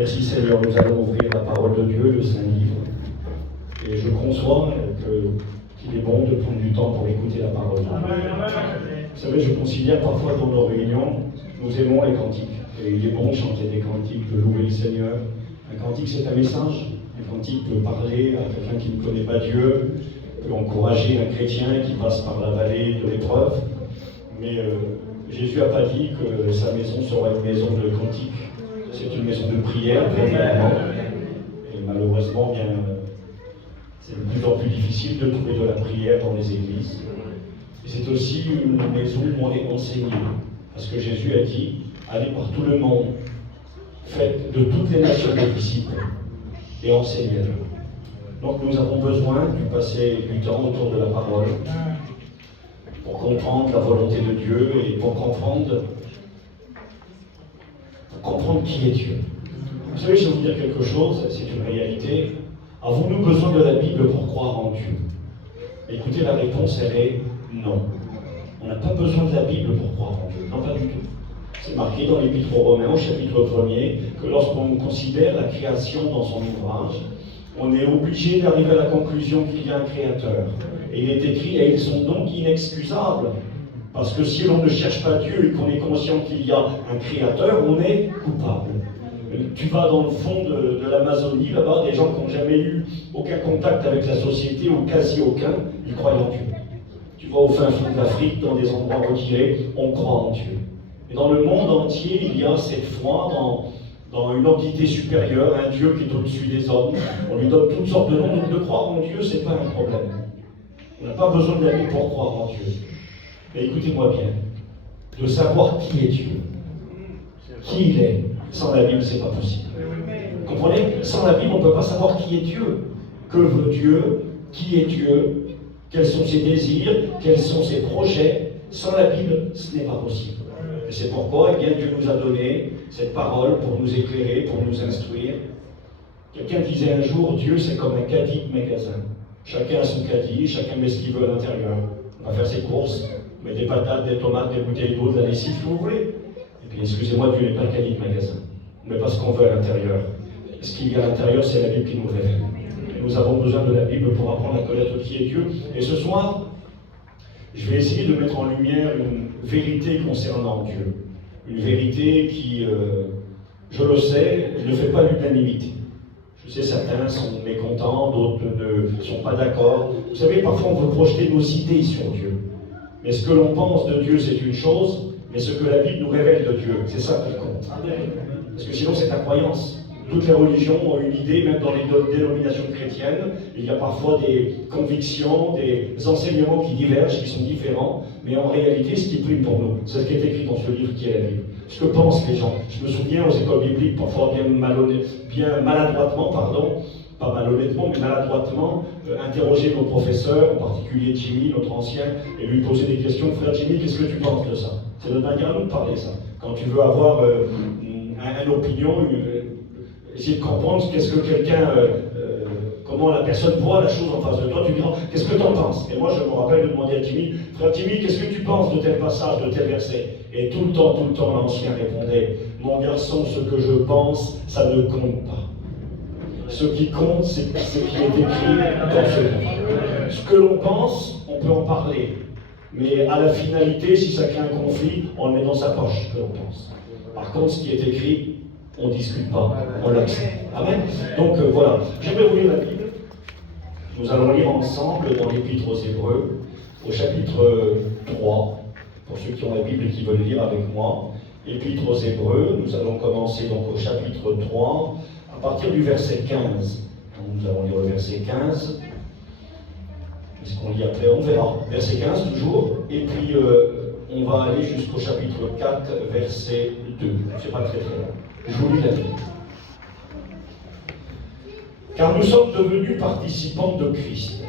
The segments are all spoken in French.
Merci Seigneur, nous allons ouvrir la parole de Dieu, le Saint-Livre. Et je conçois qu'il est bon de prendre du temps pour écouter la parole de Dieu. Vous savez, je considère parfois dans nos réunions, nous aimons les cantiques. Et il est bon de chanter des cantiques, de louer le Seigneur. Un cantique, c'est un message. Un cantique peut parler à quelqu'un qui ne connaît pas Dieu, peut encourager un chrétien qui passe par la vallée de l'épreuve. Mais Jésus n'a pas dit que sa maison sera une maison de cantiques. C'est une maison de prière, premièrement. Et malheureusement, bien, c'est de plus en plus difficile de trouver de la prière dans les églises. Et c'est aussi une maison où on est enseigné. Parce que Jésus a dit, allez par tout le monde, faites de toutes les nations des disciples et enseignez-le. Donc nous avons besoin de passer du temps autour de la parole pour comprendre la volonté de Dieu et pour comprendre qui est Dieu. Vous savez, je vais vous dire quelque chose, c'est une réalité. Avons-nous besoin de la Bible pour croire en Dieu? Écoutez, la réponse, elle est non. On n'a pas besoin de la Bible pour croire en Dieu. Non, pas du tout. C'est marqué dans l'Épître aux Romains, au chapitre 1er, que lorsqu'on considère la création dans son ouvrage, on est obligé d'arriver à la conclusion qu'il y a un créateur. Et il est écrit, et ils sont donc inexcusables. Parce que si l'on ne cherche pas Dieu et qu'on est conscient qu'il y a un créateur, on est coupable. Tu vas dans le fond de l'Amazonie, là-bas, des gens qui n'ont jamais eu aucun contact avec la société, ou quasi aucun, ils croient en Dieu. Tu vas au fin fond de l'Afrique, dans des endroits retirés, on croit en Dieu. Et dans le monde entier, il y a cette foi dans une entité supérieure, un Dieu qui est au-dessus des hommes. On lui donne toutes sortes de noms, donc de croire en Dieu, ce n'est pas un problème. On n'a pas besoin de la Bible pour croire en Dieu. Mais écoutez-moi bien, de savoir qui est Dieu, qui il est, sans la Bible, c'est pas possible. Vous comprenez? Sans la Bible, on ne peut pas savoir qui est Dieu. Que veut Dieu? Qui est Dieu? Quels sont ses désirs? Quels sont ses projets? Sans la Bible, ce n'est pas possible. Et c'est pourquoi eh bien, Dieu nous a donné cette parole pour nous éclairer, pour nous instruire. Quelqu'un disait un jour, Dieu c'est comme un caddie de magasin. Chacun a son caddie, chacun met ce qu'il veut à l'intérieur. On va faire ses courses, on met des patates, des tomates, des bouteilles d'eau, de la lessive, si vous voulez. Et puis excusez-moi, Dieu n'est pas un caddie de magasin. On ne met pas ce qu'on veut à l'intérieur. Ce qu'il y a à l'intérieur, c'est la Bible qui nous révèle. Et nous avons besoin de la Bible pour apprendre à connaître qui est Dieu. Et ce soir, je vais essayer de mettre en lumière une vérité concernant Dieu. Une vérité qui, je le sais, ne fait pas l'unanimité. Je sais, certains sont mécontents, d'autres ne sont pas d'accord. Vous savez, parfois on veut projeter nos idées sur Dieu. Mais ce que l'on pense de Dieu, c'est une chose, mais ce que la Bible nous révèle de Dieu, c'est ça qui compte. Parce que sinon, c'est ta croyance. Toutes les religions ont une idée, même dans les dénominations chrétiennes, il y a parfois des convictions, des enseignements qui divergent, qui sont différents, mais en réalité, ce qui prime pour nous, c'est ce qui est écrit dans ce livre qui est la Bible. Ce que pensent les gens. Je me souviens aux écoles bibliques, parfois bien maladroitement, pas malhonnêtement, mais maladroitement, interroger nos professeurs, en particulier Jimmy, notre ancien, et lui poser des questions. Frère Jimmy, qu'est-ce que tu penses de ça? C'est notre manière à nous de parler, ça. Quand tu veux avoir une opinion, essayer de comprendre qu'est-ce que quelqu'un, comment la personne voit la chose en face de toi, tu dis, qu'est-ce que tu en penses? Et moi, je me rappelle de demander à Jimmy, frère Jimmy, qu'est-ce que tu penses de tel passage, de tel verset? Et tout le temps, l'ancien répondait, mon garçon, ce que je pense, ça ne compte pas. Ce qui compte, c'est ce qui est écrit dans ce livre. Ce que l'on pense, on peut en parler. Mais à la finalité, si ça crée un conflit, on le met dans sa poche, ce que l'on pense. Par contre, ce qui est écrit, on ne discute pas, on l'accepte. Amen. Donc voilà, j'aimerais vous lire la Bible. Nous allons lire ensemble dans l'Épître aux Hébreux, au chapitre 3, pour ceux qui ont la Bible et qui veulent lire avec moi. Épître aux Hébreux, nous allons commencer donc au chapitre 3, à partir du verset 15. Donc, nous allons lire le verset 15. Est-ce qu'on lit après? On verra. Verset 15 toujours. Et puis on va aller jusqu'au chapitre 4, verset 2. C'est pas très long. Je vous lis la Bible. Car nous sommes devenus participants de Christ,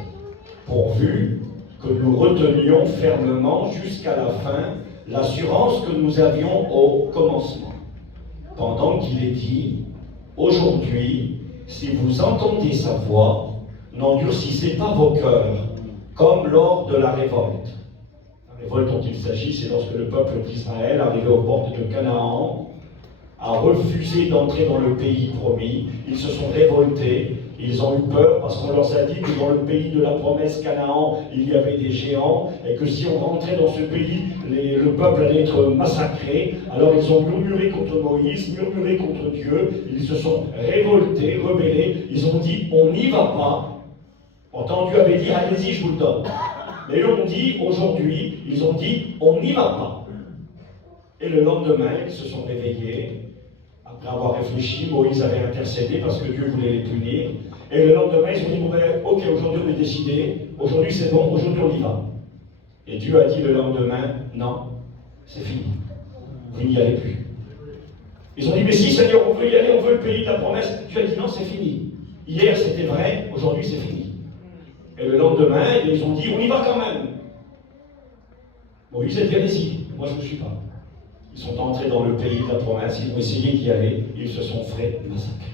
pourvu que nous retenions fermement jusqu'à la fin l'assurance que nous avions au commencement. Pendant qu'il est dit, aujourd'hui, si vous entendez sa voix, n'endurcissez pas vos cœurs, comme lors de la révolte. La révolte dont il s'agit, c'est lorsque le peuple d'Israël, arrivé aux portes de Canaan, a refusé d'entrer dans le pays promis. Ils se sont révoltés, ils ont eu peur parce qu'on leur a dit que dans le pays de la promesse Canaan, il y avait des géants et que si on rentrait dans ce pays, le peuple allait être massacré. Alors ils ont murmuré contre Moïse, murmuré contre Dieu, ils se sont révoltés, rebellés, ils ont dit on n'y va pas. Pourtant Dieu avait dit allez-y, je vous le donne. Mais eux ont dit aujourd'hui, ils ont dit on n'y va pas. Et le lendemain, ils se sont réveillés. Après avoir réfléchi, Moïse avait intercédé parce que Dieu voulait les punir. Et le lendemain, ils ont dit, bon ben, ok, aujourd'hui on est décidé, aujourd'hui c'est bon, aujourd'hui on y va. Et Dieu a dit le lendemain, non, c'est fini. Vous n'y allez plus. Ils ont dit, mais si Seigneur, on veut y aller, on veut le pays de la promesse. Dieu a dit, non, c'est fini. Hier c'était vrai, aujourd'hui c'est fini. Et le lendemain, ils ont dit, on y va quand même. Moïse a dit, allez-y, moi je ne suis pas. Ils sont entrés dans le pays de la promesse, ils ont essayé d'y aller, ils se sont fait massacrer.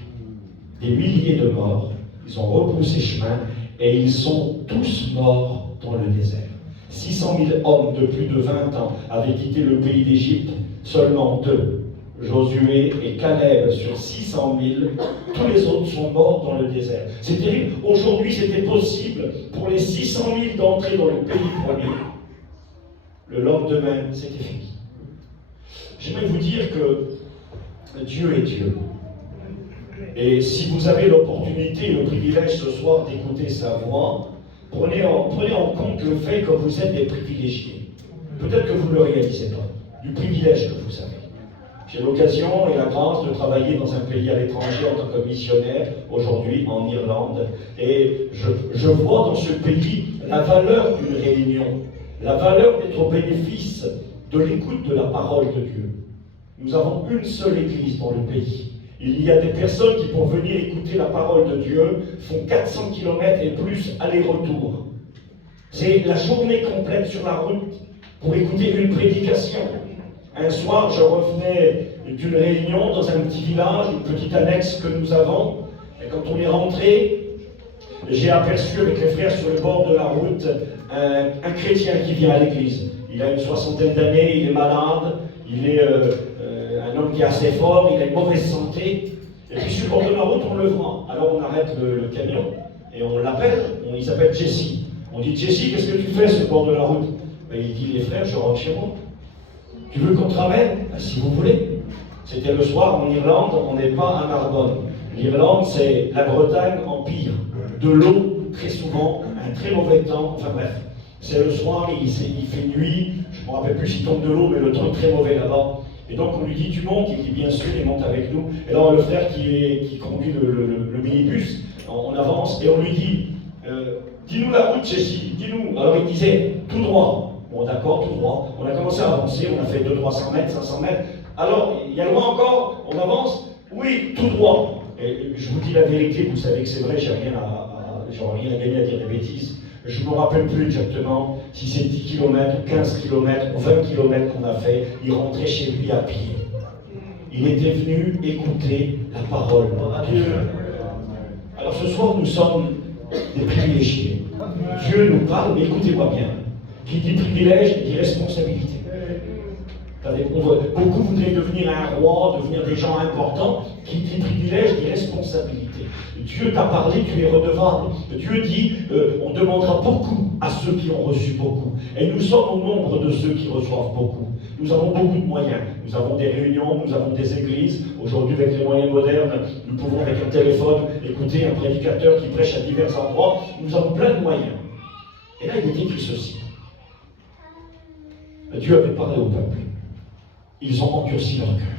Des milliers de morts, ils ont rebroussé chemin et ils sont tous morts dans le désert. 600 000 hommes de plus de 20 ans avaient quitté le pays d'Égypte, seulement 2, Josué et Caleb sur 600 000, tous les autres sont morts dans le désert. C'est terrible, aujourd'hui c'était possible pour les 600 000 d'entrer dans le pays promis. Le lendemain, c'était fini. J'aimerais vous dire que Dieu est Dieu. Et si vous avez l'opportunité et le privilège ce soir d'écouter sa voix, prenez en compte le fait que vous êtes des privilégiés. Peut-être que vous ne le réalisez pas, du privilège que vous avez. J'ai l'occasion et la grâce de travailler dans un pays à l'étranger en tant que missionnaire, aujourd'hui en Irlande, et je vois dans ce pays la valeur d'une réunion, la valeur d'être au bénéfice de l'écoute de la parole de Dieu. Nous avons une seule église dans le pays. Il y a des personnes qui, pour venir écouter la parole de Dieu, font 400 km et plus aller-retour. C'est la journée complète sur la route pour écouter une prédication. Un soir, je revenais d'une réunion dans un petit village, une petite annexe que nous avons. Et quand on est rentré, j'ai aperçu avec les frères sur le bord de la route un chrétien qui vient à l'église. Il a une 60aine d'années, il est malade, il est un homme qui est assez fort, il a une mauvaise santé. Et puis sur le bord de la route, on le voit. Alors on arrête le camion et on l'appelle, il s'appelle Jesse. On dit Jesse, qu'est-ce que tu fais sur le bord de la route? Ben, il dit les frères, je rentre chez moi. Tu veux qu'on te ramène? Ben, si vous voulez. C'était le soir en Irlande, on n'est pas à Narbonne. L'Irlande, c'est la Bretagne en pire. De l'eau, très souvent, un très mauvais temps, enfin bref. C'est le soir, il fait nuit, je ne me rappelle plus s'il tombe de l'eau, mais le temps est très mauvais là-bas. Et donc on lui dit, tu montes? Il dit, bien sûr, il monte avec nous. Et alors le frère qui conduit le minibus, on avance, et on lui dit, dis-nous la route, Jesse, dis-nous. Alors il disait, tout droit. Bon d'accord, tout droit. On a commencé à avancer, on a fait 200-300 mètres, 500 mètres. Alors, il y a loin encore, on avance? Oui, tout droit. Et je vous dis la vérité, vous savez que c'est vrai, j'aurais rien à gagner à dire des bêtises. Je ne me rappelle plus exactement si c'est 10 km, 15 km ou 20 km qu'on a fait. Il rentrait chez lui à pied. Il était venu écouter la parole de Dieu. Alors ce soir, nous sommes des privilégiés. Dieu nous parle, mais écoutez-moi bien. Qui dit privilège, dit responsabilité. Beaucoup voudraient devenir un roi, devenir des gens importants. Qui dit privilège, dit responsabilité. Dieu t'a parlé, tu es redevable. Dieu dit, on demandera beaucoup à ceux qui ont reçu beaucoup. Et nous sommes au nombre de ceux qui reçoivent beaucoup. Nous avons beaucoup de moyens. Nous avons des réunions, nous avons des églises. Aujourd'hui, avec les moyens modernes, nous pouvons, avec un téléphone, écouter un prédicateur qui prêche à divers endroits. Nous avons plein de moyens. Et là, il est écrit ceci. Dieu avait parlé au peuple. Ils ont endurci leur cœur.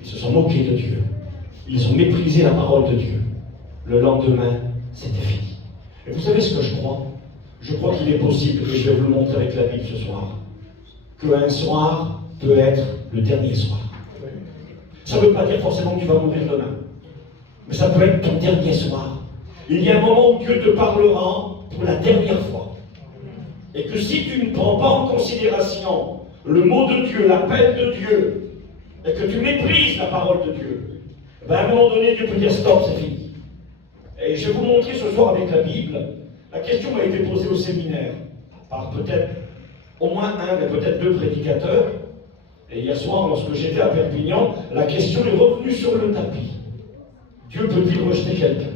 Ils se sont moqués de Dieu. Ils ont méprisé la parole de Dieu. Le lendemain, c'était fini. Et vous savez ce que je crois? Je crois qu'il est possible, et je vais vous le montrer avec la Bible ce soir, qu'un soir peut être le dernier soir. Ça ne veut pas dire forcément que tu vas mourir demain, mais ça peut être ton dernier soir. Il y a un moment où Dieu te parlera pour la dernière fois. Et que si tu ne prends pas en considération le mot de Dieu, l'appel de Dieu, et que tu méprises la parole de Dieu, ben à un moment donné, Dieu peut dire stop, c'est fini. Et je vais vous montrer ce soir avec la Bible. La question m'a été posée au séminaire par peut-être au moins un, mais peut-être deux prédicateurs. Et hier soir, lorsque j'étais à Perpignan, la question est revenue sur le tapis. Dieu peut-il rejeter quelqu'un?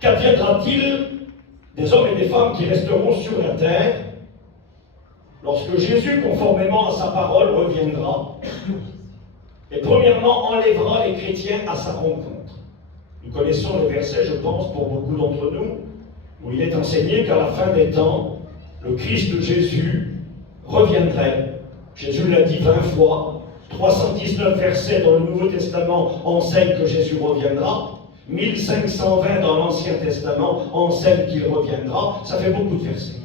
Qu'adviendra-t-il des hommes et des femmes qui resteront sur la terre lorsque Jésus, conformément à sa parole, reviendra et premièrement enlèvera les chrétiens à sa rencontre? Nous connaissons le verset, je pense, pour beaucoup d'entre nous, où il est enseigné qu'à la fin des temps, le Christ Jésus reviendrait. Jésus l'a dit 20 fois, 319 versets dans le Nouveau Testament enseignent que Jésus reviendra, 1520 dans l'Ancien Testament enseignent qu'il reviendra, ça fait beaucoup de versets.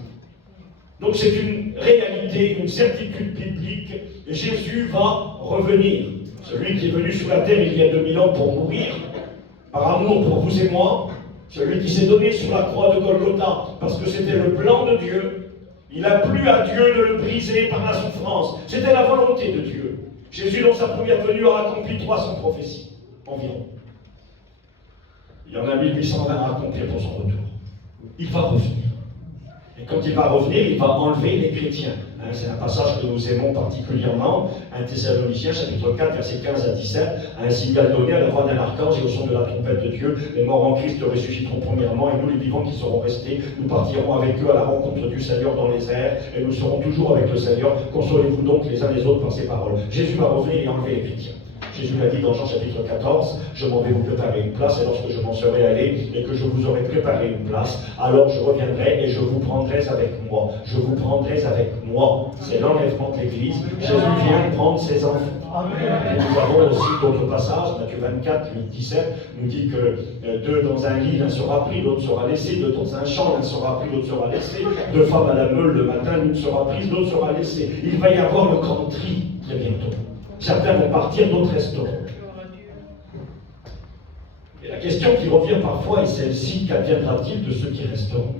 Donc c'est une réalité, une certitude biblique, Jésus va revenir. Celui qui est venu sur la terre il y a 2000 ans pour mourir, par amour pour vous et moi, celui qui s'est donné sur la croix de Golgotha, parce que c'était le plan de Dieu, il a plu à Dieu de le briser par la souffrance. C'était la volonté de Dieu. Jésus, dans sa première venue, a accompli 300 prophéties, environ. Il y en a 1820 à accomplir pour son retour. Il va revenir. Et quand il va revenir, il va enlever les chrétiens. C'est un passage que nous aimons particulièrement. 1 Thessaloniciens, chapitre 4, versets 15 à 17. Un signal donné à la voix d'un archange et au son de la trompette de Dieu. Les morts en Christ ressusciteront premièrement, et nous, les vivants qui seront restés, nous partirons avec eux à la rencontre du Seigneur dans les airs, et nous serons toujours avec le Seigneur. Consolez-vous donc les uns les autres par ces paroles. Jésus va revenir et enlever les chrétiens. Jésus l'a dit dans Jean chapitre 14, je m'en vais vous préparer une place, et lorsque je m'en serai allé, et que je vous aurai préparé une place, alors je reviendrai et je vous prendrai avec moi. Je vous prendrai avec moi. C'est l'enlèvement de l'Église. Jésus vient prendre ses enfants. Et nous avons aussi d'autres passages, Matthieu 24, 17, nous dit que deux dans un lit, l'un sera pris, l'autre sera laissé, deux dans un champ, l'un sera pris, l'autre sera laissé, deux femmes à la meule le matin, l'une sera prise, l'autre sera laissée. Il va y avoir le grand tri très bientôt. Certains vont partir, d'autres resteront. Et la question qui revient parfois est celle-ci, qu'adviendra-t-il de ceux qui resteront?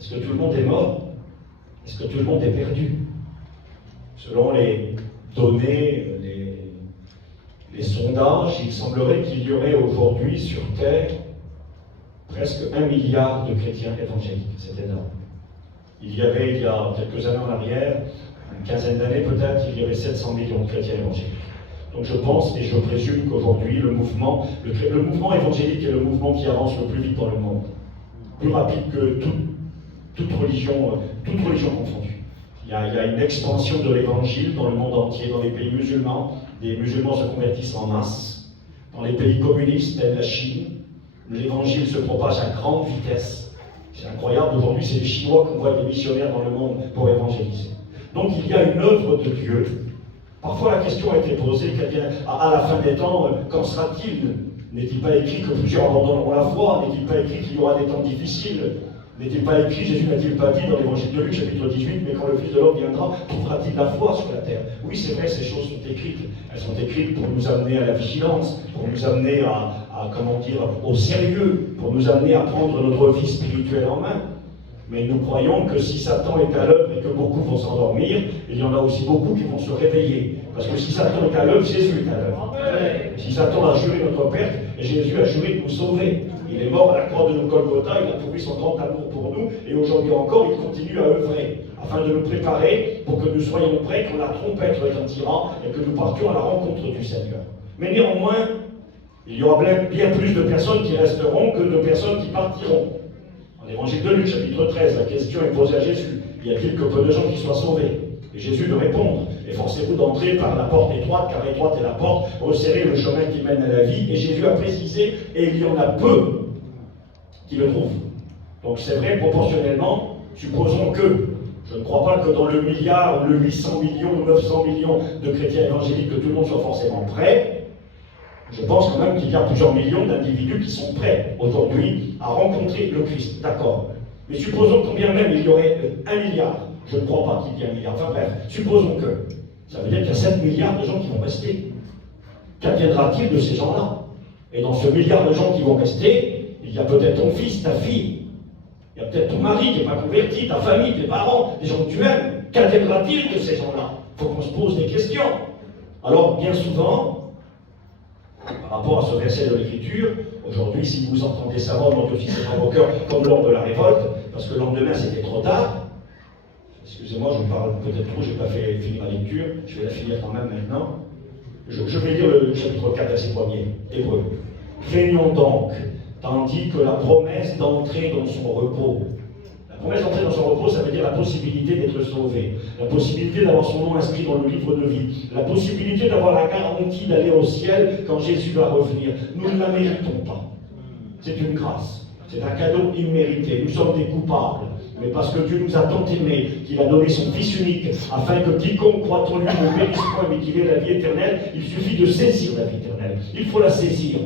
Est-ce que tout le monde est mort? Est-ce que tout le monde est perdu? Selon les données, les sondages, il semblerait qu'il y aurait aujourd'hui sur Terre presque 1 milliard de chrétiens évangéliques. C'est énorme. Il y avait, il y a quelques années en arrière, une quinzaine d'années peut-être, il y avait 700 millions de chrétiens évangéliques. Donc je pense et je présume qu'aujourd'hui, le mouvement évangélique est le mouvement qui avance le plus vite dans le monde. Plus rapide que toute religion confondue. Il y a une expansion de l'évangile dans le monde entier, dans les pays musulmans. Les musulmans se convertissent en masse. Dans les pays communistes, tels la Chine, l'évangile se propage à grande vitesse. C'est incroyable, aujourd'hui c'est les Chinois qu'on voit des missionnaires dans le monde pour évangéliser. Donc il y a une œuvre de Dieu. Parfois la question a été posée, à la fin des temps, qu'en sera-t-il? N'est-il pas écrit que plusieurs abandonneront la foi? N'est-il pas écrit qu'il y aura des temps difficiles? N'est-il pas écrit, Jésus n'a-t-il pas dit dans l'évangile de Luc, chapitre 18, mais quand le Fils de l'homme viendra, trouvera-t-il la foi sur la terre? Oui, c'est vrai, ces choses sont écrites. Elles sont écrites pour nous amener à la vigilance, pour nous amener au sérieux, pour nous amener à prendre notre vie spirituelle en main. Mais nous croyons que si Satan est à l'œuvre et que beaucoup vont s'endormir, il y en a aussi beaucoup qui vont se réveiller. Parce que si Satan est à l'œuvre, Jésus est à l'œuvre. Si Satan a juré notre perte, Jésus a juré de nous sauver. Il est mort à la croix de Golgotha, il a prouvé son grand amour pour nous, et aujourd'hui encore, il continue à œuvrer, afin de nous préparer pour que nous soyons prêts quand la trompette retentira et que nous partions à la rencontre du Seigneur. Mais néanmoins, il y aura bien plus de personnes qui resteront que de personnes qui partiront. Dans l'évangile de Luc, chapitre 13, la question est posée à Jésus. Y a-t-il que peu de gens qui soient sauvés? Et Jésus de répondre. Efforcez-vous d'entrer par la porte étroite, car étroite est la porte, resserrez le chemin qui mène à la vie. Et Jésus a précisé, et il y en a peu qui le trouvent. Donc c'est vrai, proportionnellement, supposons que, je ne crois pas que dans le milliard, le 800 millions, 900 millions de chrétiens évangéliques, que tout le monde soit forcément prêt. Je pense quand même qu'il y a plusieurs millions d'individus qui sont prêts aujourd'hui à rencontrer le Christ. D'accord. Mais supposons combien même il y aurait 1 milliard. Je ne crois pas qu'il y ait 1 milliard. Enfin bref, supposons que. Ça veut dire qu'il y a 7 milliards de gens qui vont rester. Qu'adviendra-t-il de ces gens-là? Et dans ce milliard de gens qui vont rester, il y a peut-être ton fils, ta fille. Il y a peut-être ton mari qui n'est pas converti, ta famille, tes parents, les gens que tu aimes. Qu'adviendra-t-il de ces gens-là? Il faut qu'on se pose des questions. Alors, bien souvent, par rapport à ce verset de l'Écriture, aujourd'hui, si vous entendez sa voix, monte aussi dans vos cœurs, comme lors de la révolte, parce que le lendemain, c'était trop tard. Excusez-moi, je parle peut-être trop, je n'ai pas fini ma lecture, je vais la finir quand même maintenant. Je vais lire le chapitre 4, verset 1er, Hébreu. Craignons donc, tandis que la promesse d'entrer dans son repos. La promesse d'entrer dans son repos, ça veut dire la possibilité d'être sauvé, la possibilité d'avoir son nom inscrit dans le livre de vie, la possibilité d'avoir la garantie d'aller au ciel quand Jésus va revenir. Nous ne la méritons pas. C'est une grâce. C'est un cadeau immérité. Nous sommes des coupables. Mais parce que Dieu nous a tant aimés, qu'il a donné son Fils unique, afin que quiconque croit en lui ne périsse point, mais qu'il ait la vie éternelle, il suffit de saisir la vie éternelle. Il faut la saisir.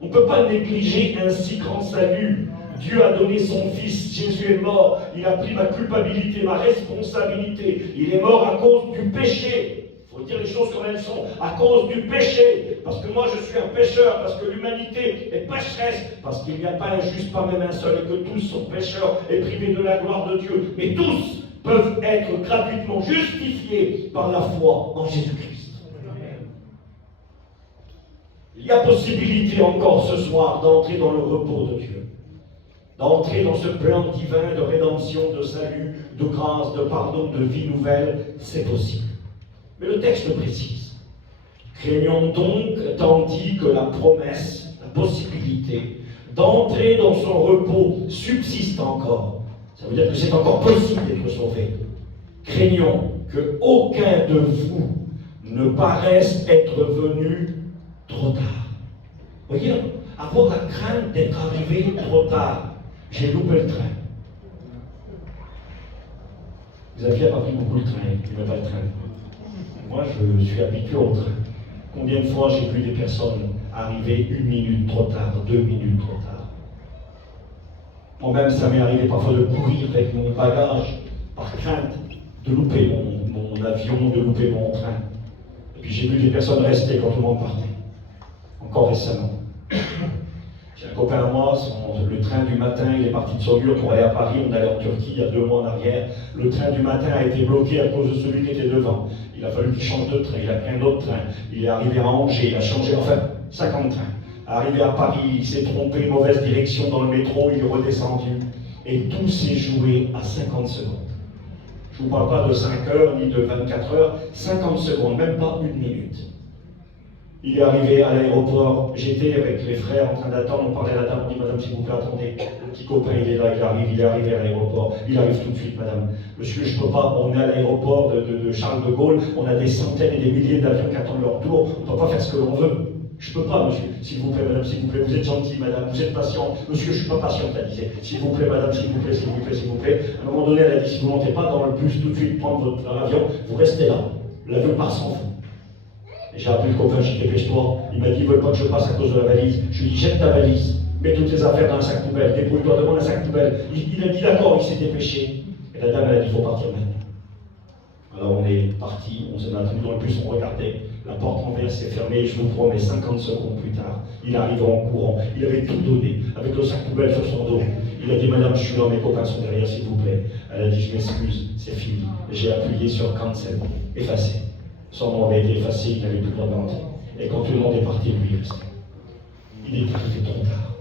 On ne peut pas négliger un si grand salut. Dieu a donné son Fils, Jésus est mort, il a pris ma culpabilité, ma responsabilité. Il est mort à cause du péché. Il faut dire les choses comme elles sont, à cause du péché. Parce que moi je suis un pécheur, parce que l'humanité est pécheresse, parce qu'il n'y a pas un juste, pas même un seul, et que tous sont pécheurs et privés de la gloire de Dieu. Mais tous peuvent être gratuitement justifiés par la foi en Jésus-Christ. Il y a possibilité encore ce soir d'entrer dans le repos de Dieu, d'entrer dans ce plan divin de rédemption, de salut, de grâce, de pardon, de vie nouvelle. C'est possible. Mais le texte précise. Craignons donc, tandis que la promesse, la possibilité d'entrer dans son repos subsiste encore. Ça veut dire que c'est encore possible d'être sauvé. Craignons que aucun de vous ne paraisse être venu trop tard. Voyez, avoir la crainte d'être arrivé trop tard. J'ai loupé le train. Xavier n'a pas pris beaucoup le train, il ne met pas le train. Moi, je suis habitué au train. Combien de fois j'ai vu des personnes arriver 1 minute trop tard, 2 minutes trop tard. Moi-même, ça m'est arrivé parfois de courir avec mon bagage par crainte de louper mon avion, de louper mon train. Et puis j'ai vu des personnes rester quand tout le monde partait. Encore récemment. J'ai un copain à moi, le train du matin, il est parti de Saugur pour aller à Paris, on allait en Turquie il y a 2 mois en arrière. Le train du matin a été bloqué à cause de celui qui était devant. Il a fallu qu'il change de train, il a pris un autre train. Il est arrivé à Angers, il a changé, enfin, 50 trains. Arrivé à Paris, il s'est trompé, mauvaise direction dans le métro, il est redescendu. Et tout s'est joué à 50 secondes. Je ne vous parle pas de 5 heures ni de 24 heures, 50 secondes, même pas 1 minute. Il est arrivé à l'aéroport, j'étais avec les frères en train d'attendre, on parlait à la dame, on dit madame s'il vous plaît attendez, le petit copain il est là, il est arrivé à l'aéroport, il arrive tout de suite madame. Monsieur je ne peux pas, on est à l'aéroport de Charles de Gaulle, on a des centaines et des milliers d'avions qui attendent leur tour, on ne peut pas faire ce que l'on veut. Je ne peux pas monsieur, s'il vous plaît madame, s'il vous plaît, vous êtes gentil madame, vous êtes patient, monsieur je ne suis pas patiente, elle disait, s'il vous plaît madame, s'il vous plaît, s'il vous plaît, s'il vous plaît. À un moment donné elle a dit si vous ne montez pas dans le bus tout de suite prendre votre avion, vous restez là, l'avion part sans vous. J'ai appelé le copain, j'ai dit dépêche-toi. Il m'a dit, ils ne veulent pas que je passe à cause de la valise. Je lui ai dit, jette ta valise, mets toutes tes affaires dans un sac poubelle, débrouille-toi, demande un sac poubelle. Il a dit d'accord, il s'est dépêché. Et la dame, elle a dit, il faut partir maintenant. Alors on est parti, on s'est maintenu dans le bus, on regardait. La porte en verre s'est fermée, et je vous promets, 50 secondes plus tard, il arrive en courant. Il avait tout donné, avec le sac poubelle sur son dos. Il a dit, madame, je suis là, mes copains sont derrière, s'il vous plaît. Elle a dit, je m'excuse, c'est fini. J'ai appuyé sur cancel, effacé. Son nom avait été effacé, il n'avait plus le droit d'entrer. Et quand tout le monde est parti, lui, il restait. Il est arrivé trop tard.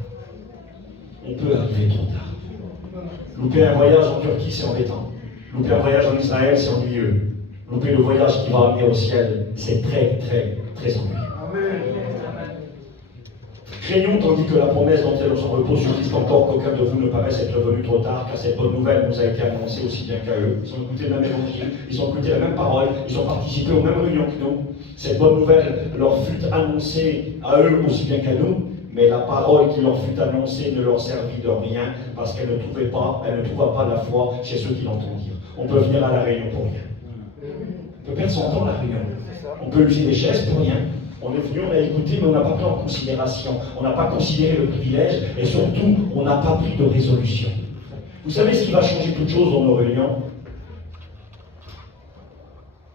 On peut arriver trop tard. Louper un voyage en Turquie, c'est embêtant. Louper un voyage en Israël, c'est ennuyeux. Louper le voyage qui va amener au ciel, c'est très, très, très ennuyeux. Craignons tandis que la promesse d'entrer dans son repos subsiste encore qu'aucun de vous ne paraisse être venu trop tard, car cette bonne nouvelle nous a été annoncée aussi bien qu'à eux. Ils ont écouté le même évangile, ils ont écouté la même parole, ils ont participé aux mêmes réunions que nous. Cette bonne nouvelle leur fut annoncée à eux aussi bien qu'à nous, mais la parole qui leur fut annoncée ne leur servit de rien, parce qu'elle ne trouva pas la foi chez ceux qui l'entendirent. On peut venir à la réunion pour rien. On peut perdre son temps à la réunion. On peut user des chaises pour rien. On est venu, on a écouté, mais on n'a pas pris en considération. On n'a pas considéré le privilège, et surtout, on n'a pas pris de résolution. Vous savez ce qui va changer toute chose dans nos réunions?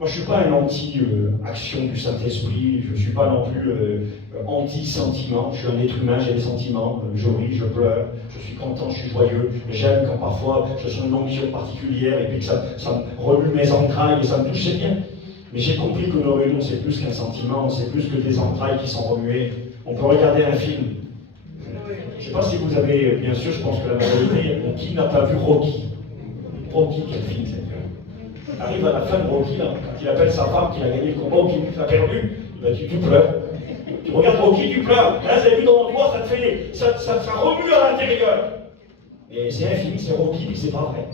Moi, je ne suis pas un anti-action du Saint-Esprit, je ne suis pas non plus anti-sentiment. Je suis un être humain, j'ai des sentiments, je ris, je pleure, je suis content, je suis joyeux. J'aime quand parfois je sens une onction particulière et puis que ça me remue mes entrailles et ça me touche, c'est bien. Mais j'ai compris que nos réunions, c'est plus qu'un sentiment, c'est plus que des entrailles qui sont remuées. On peut regarder un film. Je ne sais pas si vous avez, bien sûr, je pense que la majorité, qui n'a pas vu Rocky? Rocky, quel film c'est? Arrive à la fin de Rocky, là, quand il appelle sa femme, qu'il a gagné le combat ou qu'il a perdu, tu pleures. Tu regardes Rocky, tu pleures. Là, vous avez vu dans mon doigt, ça remue à l'intérieur. Et c'est infini, c'est Rocky, puis c'est pas vrai.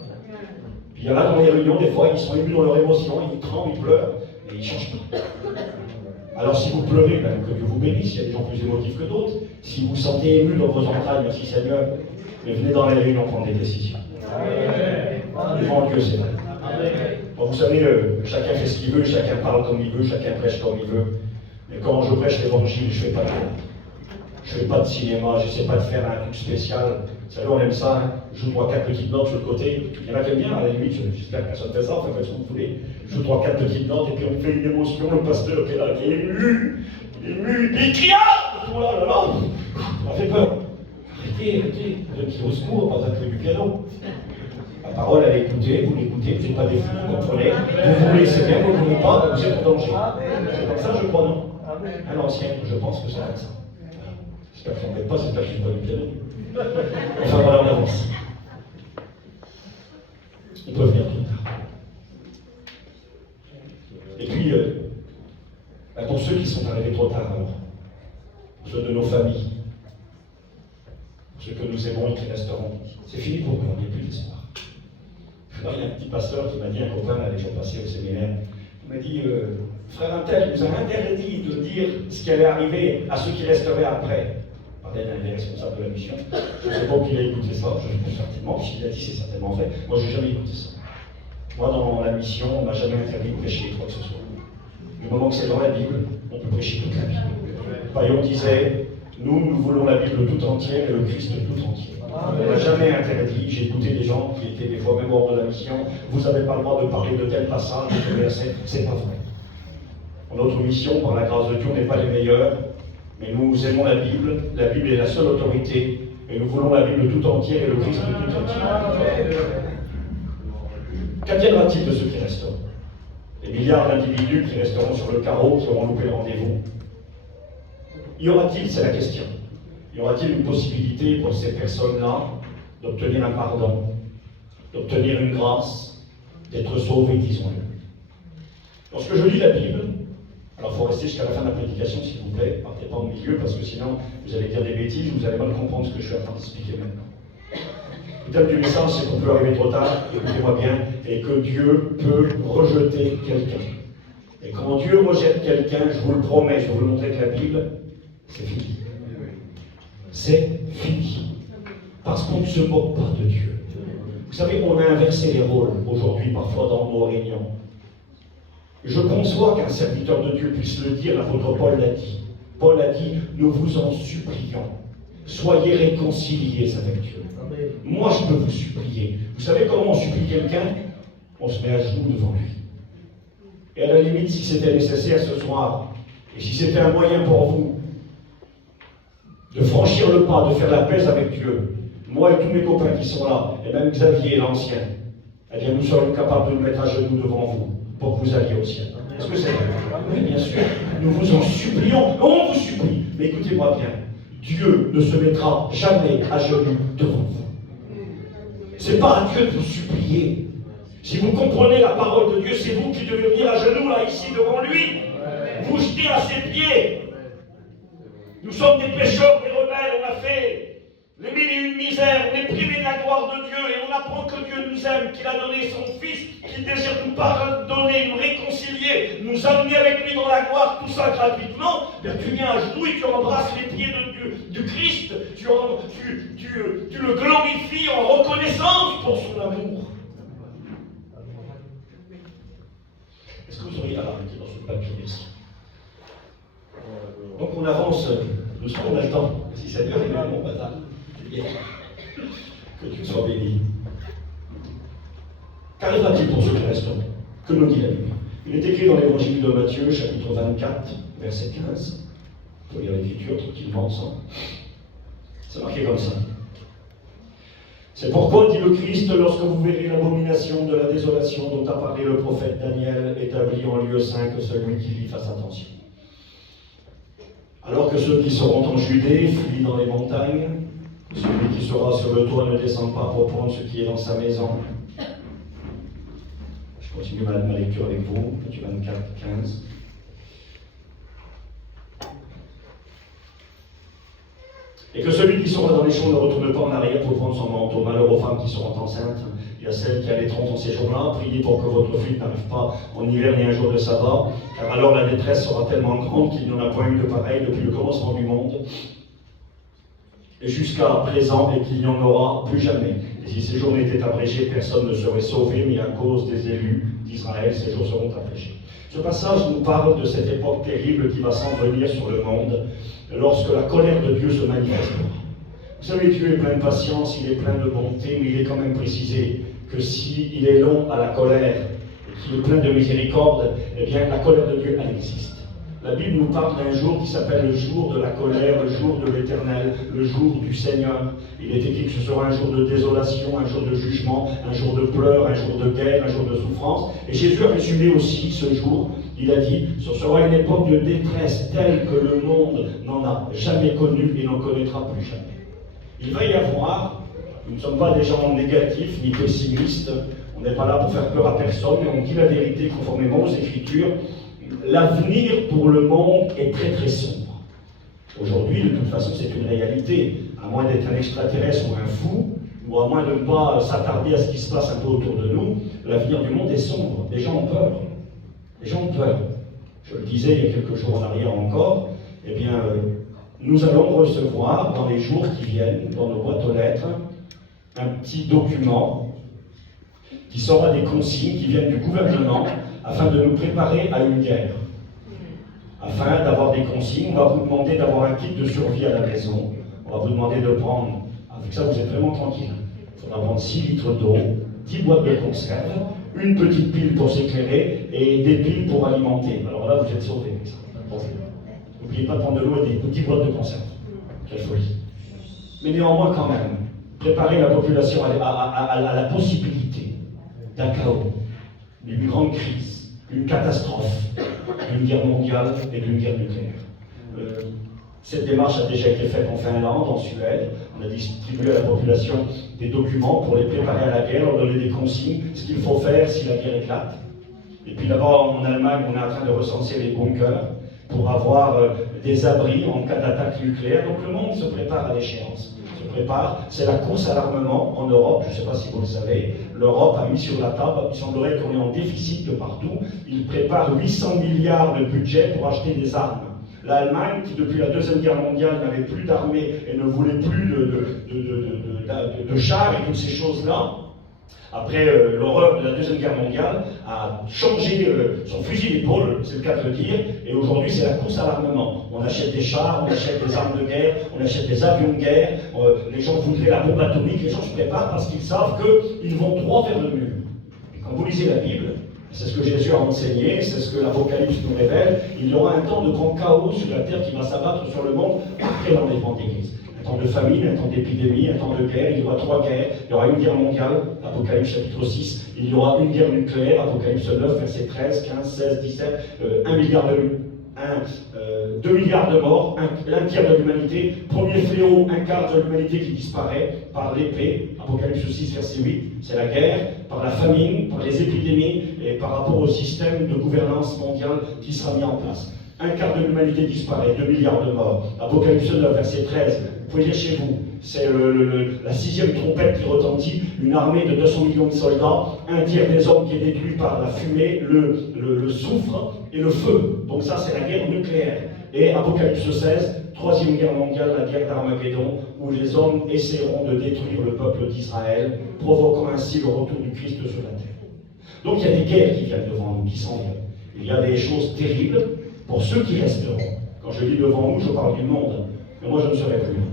Puis il y en a dans les réunions, des fois, ils sont émus dans leur émotion, ils tremblent, ils pleurent, et ils ne changent pas. Alors si vous pleurez, ben, que Dieu vous bénisse, il y a des gens plus émotifs que d'autres. Si vous vous sentez ému dans vos entrailles, merci Seigneur, mais venez dans les réunions prendre des décisions. Devant Dieu, c'est vrai. Bon, vous savez, chacun fait ce qu'il veut, chacun parle comme il veut, chacun prêche comme il veut. Mais quand je prêche l'évangile, je ne fais pas de théâtre. Je ne fais pas de cinéma, je n'essaie pas de faire un truc spécial. Vous savez, on aime ça, hein. Je joue 3-4 petites notes sur le côté. Il y en a qui aiment bien, à la limite, j'espère que personne ne fait ça, enfin, faites ce que vous voulez. Je joue 3-4 petites notes et puis on fait une émotion, le pasteur qui est là, qui est ému, et il crie ah tout là, ça fait peur. Arrêtez, le petit au secours, pas un truc du piano. La parole, elle est écoutée, vous l'écoutez, vous n'êtes pas des fous, vous comprenez. Vous voulez, c'est bien, vous ne voulez pas, vous êtes en danger. C'est comme ça, je crois, non? Un ancien, je pense que c'est comme ça. J'espère que ça ne m'aide pas, j'espère que je ne suis pas du piano. Enfin voilà, on avance. On peut venir plus tard. Et puis, pour ceux qui sont arrivés trop tard, alors, ceux de nos familles, ceux que nous aimons et qui resteront, c'est fini pour nous, on n'y a plus d'espoir. Il y a un petit pasteur qui m'a dit, un copain, là, les jours passés au séminaire, il m'a dit, frère Antel, il nous a interdit de dire ce qui allait arriver à ceux qui resteraient après. Il parlait d'un des responsables de la mission. Je ne sais pas qui a écouté ça, je ne sais pas certainement, puisqu'il a dit c'est certainement vrai. Moi, je n'ai jamais écouté ça. Moi, dans la mission, on ne m'a jamais interdit de prêcher quoi que ce soit. Du moment que c'est dans la Bible, on peut prêcher toute la Bible. Paillon disait, nous voulons la Bible tout entière et le Christ tout entier. On ne m'a jamais interdit. J'ai écouté des gens qui étaient des fois même hors de la mission. Vous n'avez pas le droit de parler de tel passage, de tel verset. C'est pas vrai. Notre mission, par la grâce de Dieu, n'est pas les meilleurs, mais nous aimons la Bible. La Bible est la seule autorité, et nous voulons la Bible tout entière et le Christ tout entier. Qu'adviendra-t-il de ceux qui resteront? Les milliards d'individus qui resteront sur le carreau, qui auront loupé le rendez-vous. Y aura-t-il, c'est la question, y aura-t-il une possibilité pour ces personnes-là d'obtenir un pardon, d'obtenir une grâce, d'être sauvées, disons-le? Lorsque je lis la Bible, alors il faut rester jusqu'à la fin de la prédication, s'il vous plaît, partez pas au milieu, parce que sinon vous allez dire des bêtises, vous allez mal comprendre ce que je suis en train d'expliquer maintenant. Le thème du message, c'est qu'on peut arriver trop tard, écoutez-moi bien, et que Dieu peut rejeter quelqu'un. Et quand Dieu rejette quelqu'un, je vous le promets, je vais vous le montrer avec la Bible, c'est fini. C'est fini. Parce qu'on ne se moque pas de Dieu. Vous savez, on a inversé les rôles aujourd'hui, parfois dans nos réunions. Je conçois qu'un serviteur de Dieu puisse le dire, l'apôtre Paul l'a dit. Paul a dit, nous vous en supplions, soyez réconciliés avec Dieu. Moi, je peux vous supplier. Vous savez comment on supplie quelqu'un? On se met à genoux devant lui. Et à la limite, si c'était nécessaire ce soir, et si c'était un moyen pour vous de franchir le pas, de faire la paix avec Dieu, moi et tous mes copains qui sont là, et même Xavier, l'ancien, eh bien, nous serions capables de nous mettre à genoux devant vous pour que vous alliez au ciel. Est-ce que c'est vrai? Oui, bien sûr. Nous vous en supplions. On vous supplie. Mais écoutez-moi bien. Dieu ne se mettra jamais à genoux devant vous. Ce n'est pas à Dieu de vous supplier. Si vous comprenez la parole de Dieu, c'est vous qui devez venir à genoux, là, ici, devant lui. Vous jeter à ses pieds. Nous sommes des pécheurs, des rebelles. On a fait les mille et une misères. On est privés de la gloire de Dieu. Et on apprend que Dieu nous aime, qu'il a donné son Fils, qu'il désire nous pardonner, nous réconcilier, nous amener avec lui dans la gloire, tout ça gratuitement. Bien, tu viens à genoux et tu embrasses les pieds du Christ. Tu le glorifies en reconnaissance pour son amour. Est-ce que vous auriez la arrêté dans ce papier ici? Donc on avance doucement, on a le temps. Si ça dure, il est mon bâtard. Que Dieu soit béni. Qu'arrivera-t-il pour ceux qui resteront? Que nous dit la Bible? Il est écrit dans l'évangile de Matthieu, chapitre 24, verset 15. On peut lire l'écriture tranquillement ensemble. C'est marqué comme ça. C'est pourquoi, dit le Christ, lorsque vous verrez l'abomination de la désolation dont a parlé le prophète Daniel, établi en lieu saint, que celui qui lit fasse attention. Alors que ceux qui seront en Judée fuient dans les montagnes, celui qui sera sur le toit ne descend pas pour prendre ce qui est dans sa maison. Je continue ma lecture avec vous, Matthieu 24, 15. Et que celui qui sera dans les champs ne retourne pas en arrière pour prendre son manteau. Malheur aux femmes qui seront enceintes. Il y a celles qui allaiteront en ces jours-là. Priez pour que votre fuite n'arrive pas en hiver ni un jour de sabbat, car alors la détresse sera tellement grande qu'il n'y en a point eu de pareil depuis le commencement du monde et jusqu'à présent, et qu'il n'y en aura plus jamais. Et si ces jours n'étaient abrégés, personne ne serait sauvé, mais à cause des élus d'Israël, ces jours seront abrégés. Ce passage nous parle de cette époque terrible qui va s'en venir sur le monde, lorsque la colère de Dieu se manifestera. Vous savez, Dieu est plein de patience, il est plein de bonté, mais il est quand même précisé que s'il est long à la colère et qu'il est plein de miséricorde, eh bien la colère de Dieu, elle existe. La Bible nous parle d'un jour qui s'appelle le jour de la colère, le jour de l'Éternel, le jour du Seigneur. Il est écrit que ce sera un jour de désolation, un jour de jugement, un jour de pleurs, un jour de guerre, un jour de souffrance. Et Jésus a résumé aussi ce jour. Il a dit, ce sera une époque de détresse telle que le monde n'en a jamais connue et n'en connaîtra plus jamais. Il va y avoir, nous ne sommes pas des gens négatifs ni pessimistes, on n'est pas là pour faire peur à personne, mais on dit la vérité conformément aux Écritures. L'avenir pour le monde est très très sombre. Aujourd'hui, de toute façon, c'est une réalité. À moins d'être un extraterrestre ou un fou, ou à moins de ne pas s'attarder à ce qui se passe un peu autour de nous, l'avenir du monde est sombre. Les gens ont peur. Les gens ont peur. Je le disais il y a quelques jours en arrière encore, eh bien, nous allons recevoir dans les jours qui viennent, dans nos boîtes aux lettres, un petit document qui sera des consignes qui viennent du gouvernement afin de nous préparer à une guerre. Afin d'avoir des consignes, on va vous demander d'avoir un kit de survie à la maison. On va vous demander de prendre, avec ça vous êtes vraiment tranquille. Il faudra prendre 6 litres d'eau, 10 boîtes de conserve, une petite pile pour s'éclairer et des piles pour alimenter. Alors là, vous êtes sauvés. N'oubliez pas de prendre de l'eau et des 10 boîtes de conserve. Quelle folie. Mais néanmoins, quand même, préparer la population à la possibilité d'un chaos, d'une grande crise, d'une catastrophe, d'une guerre mondiale et d'une guerre nucléaire. Cette démarche a déjà été faite en Finlande, en Suède. On a distribué à la population des documents pour les préparer à la guerre, leur donner des consignes, ce qu'il faut faire si la guerre éclate. Et puis d'abord, en Allemagne, on est en train de recenser les bunkers pour avoir des abris en cas d'attaque nucléaire. Donc le monde se prépare à l'échéance. C'est la course à l'armement en Europe, je ne sais pas si vous le savez. L'Europe a mis sur la table, il semblerait qu'on est en déficit de partout. Il prépare 800 milliards de budget pour acheter des armes. L'Allemagne, qui depuis la Deuxième Guerre mondiale n'avait plus d'armée et ne voulait plus de chars et toutes ces choses-là, après l'horreur de la Deuxième Guerre mondiale, a changé son fusil d'épaule, c'est le cas de le dire, et aujourd'hui c'est la course à l'armement. On achète des chars, on achète des armes de guerre, on achète des avions de guerre, les gens voudraient la bombe atomique, les gens se préparent parce qu'ils savent qu'ils vont droit vers le mur. Et quand vous lisez la Bible, c'est ce que Jésus a enseigné, c'est ce que l'Apocalypse nous révèle, il y aura un temps de grand chaos sur la terre qui va s'abattre sur le monde après l'enlèvement de l'Église. Un temps de famine, un temps d'épidémie, un temps de guerre, il y aura 3 guerres, il y aura une guerre mondiale, Apocalypse chapitre 6, il y aura une guerre nucléaire, Apocalypse 9, versets 13, 15, 16, 17, 2 milliards de morts, un tiers de l'humanité, premier fléau, un quart de l'humanité qui disparaît par l'épée, Apocalypse 6, verset 8, c'est la guerre, par la famine, par les épidémies et par rapport au système de gouvernance mondiale qui sera mis en place. Un quart de l'humanité disparaît, 2 milliards de morts. Apocalypse 9, verset 13, vous pouvez lire chez vous, c'est la 6e trompette qui retentit, une armée de 200 millions de soldats, un tiers des hommes qui est détruit par la fumée, le soufre et le feu. Donc ça, c'est la guerre nucléaire. Et Apocalypse 16, 3e guerre mondiale, la guerre d'Armageddon, où les hommes essaieront de détruire le peuple d'Israël, provoquant ainsi le retour du Christ sur la terre. Donc il y a des guerres qui viennent devant nous, qui s'en viennent. Il y a des choses terribles pour ceux qui resteront. Quand je dis devant nous, je parle du monde. Mais moi, je ne serai plus là.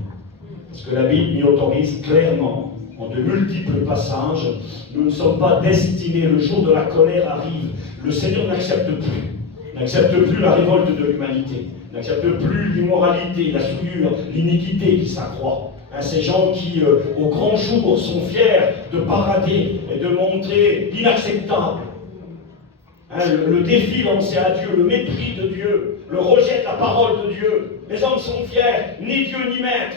Parce que la Bible m'y autorise clairement, en de multiples passages, nous ne sommes pas destinés, le jour de la colère arrive. Le Seigneur n'accepte plus la révolte de l'humanité, n'accepte plus l'immoralité, la souillure, l'iniquité qui s'accroît. Ces gens qui, au grand jour, sont fiers de parader et de montrer l'inacceptable. Le défi lancé à Dieu, le mépris de Dieu, le rejet de la parole de Dieu. Les hommes sont fiers, ni Dieu ni maître.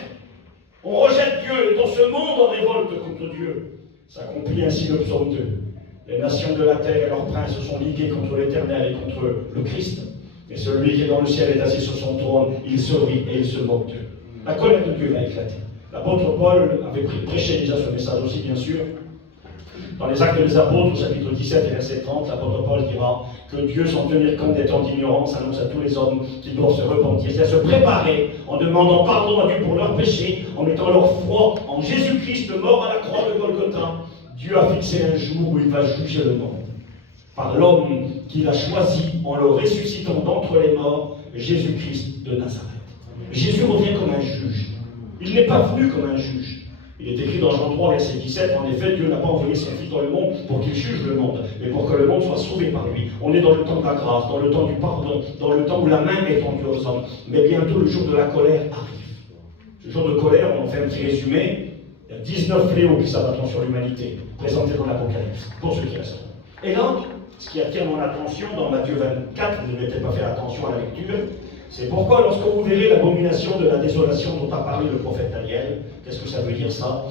On rejette Dieu, et dans ce monde on révolte contre Dieu. S'accomplit ainsi le psaume 2. Les nations de la terre et leurs princes se sont ligués contre l'Éternel et contre le Christ. Et celui qui est dans le ciel est assis sur son trône, il se rit et il se moque d'eux. La colère de Dieu va éclater. L'apôtre Paul avait prêché déjà ce message aussi, bien sûr. Dans les Actes des Apôtres, au chapitre 17 et verset 30, l'apôtre Paul dira que Dieu, sans tenir compte des temps d'ignorance, annonce à tous les hommes qu'ils doivent se repentir, c'est-à-dire se préparer en demandant pardon à Dieu pour leurs péchés, en mettant leur foi en Jésus-Christ mort à la croix de Golgotha. Dieu a fixé un jour où il va juger le monde. Par l'homme qu'il a choisi en le ressuscitant d'entre les morts, Jésus-Christ de Nazareth. Jésus revient comme un juge. Il n'est pas venu comme un juge. Il est écrit dans Jean 3, verset 17, en effet, Dieu n'a pas envoyé son Fils dans le monde pour qu'il juge le monde, mais pour que le monde soit sauvé par lui. On est dans le temps de la grâce, dans le temps du pardon, dans le temps où la main est tendue aux hommes. Mais bientôt, le jour de la colère arrive. Ce jour de colère, on en fait un petit résumé. Il y a 19 fléaux qui s'abattront sur l'humanité, présentés dans l'Apocalypse, pour ceux qui restent. Et là, ce qui attire mon attention dans Matthieu 24, vous n'avez pas fait attention à la lecture, c'est pourquoi lorsque vous verrez l'abomination de la désolation dont a parlé le prophète Daniel, qu'est-ce que ça veut dire ça?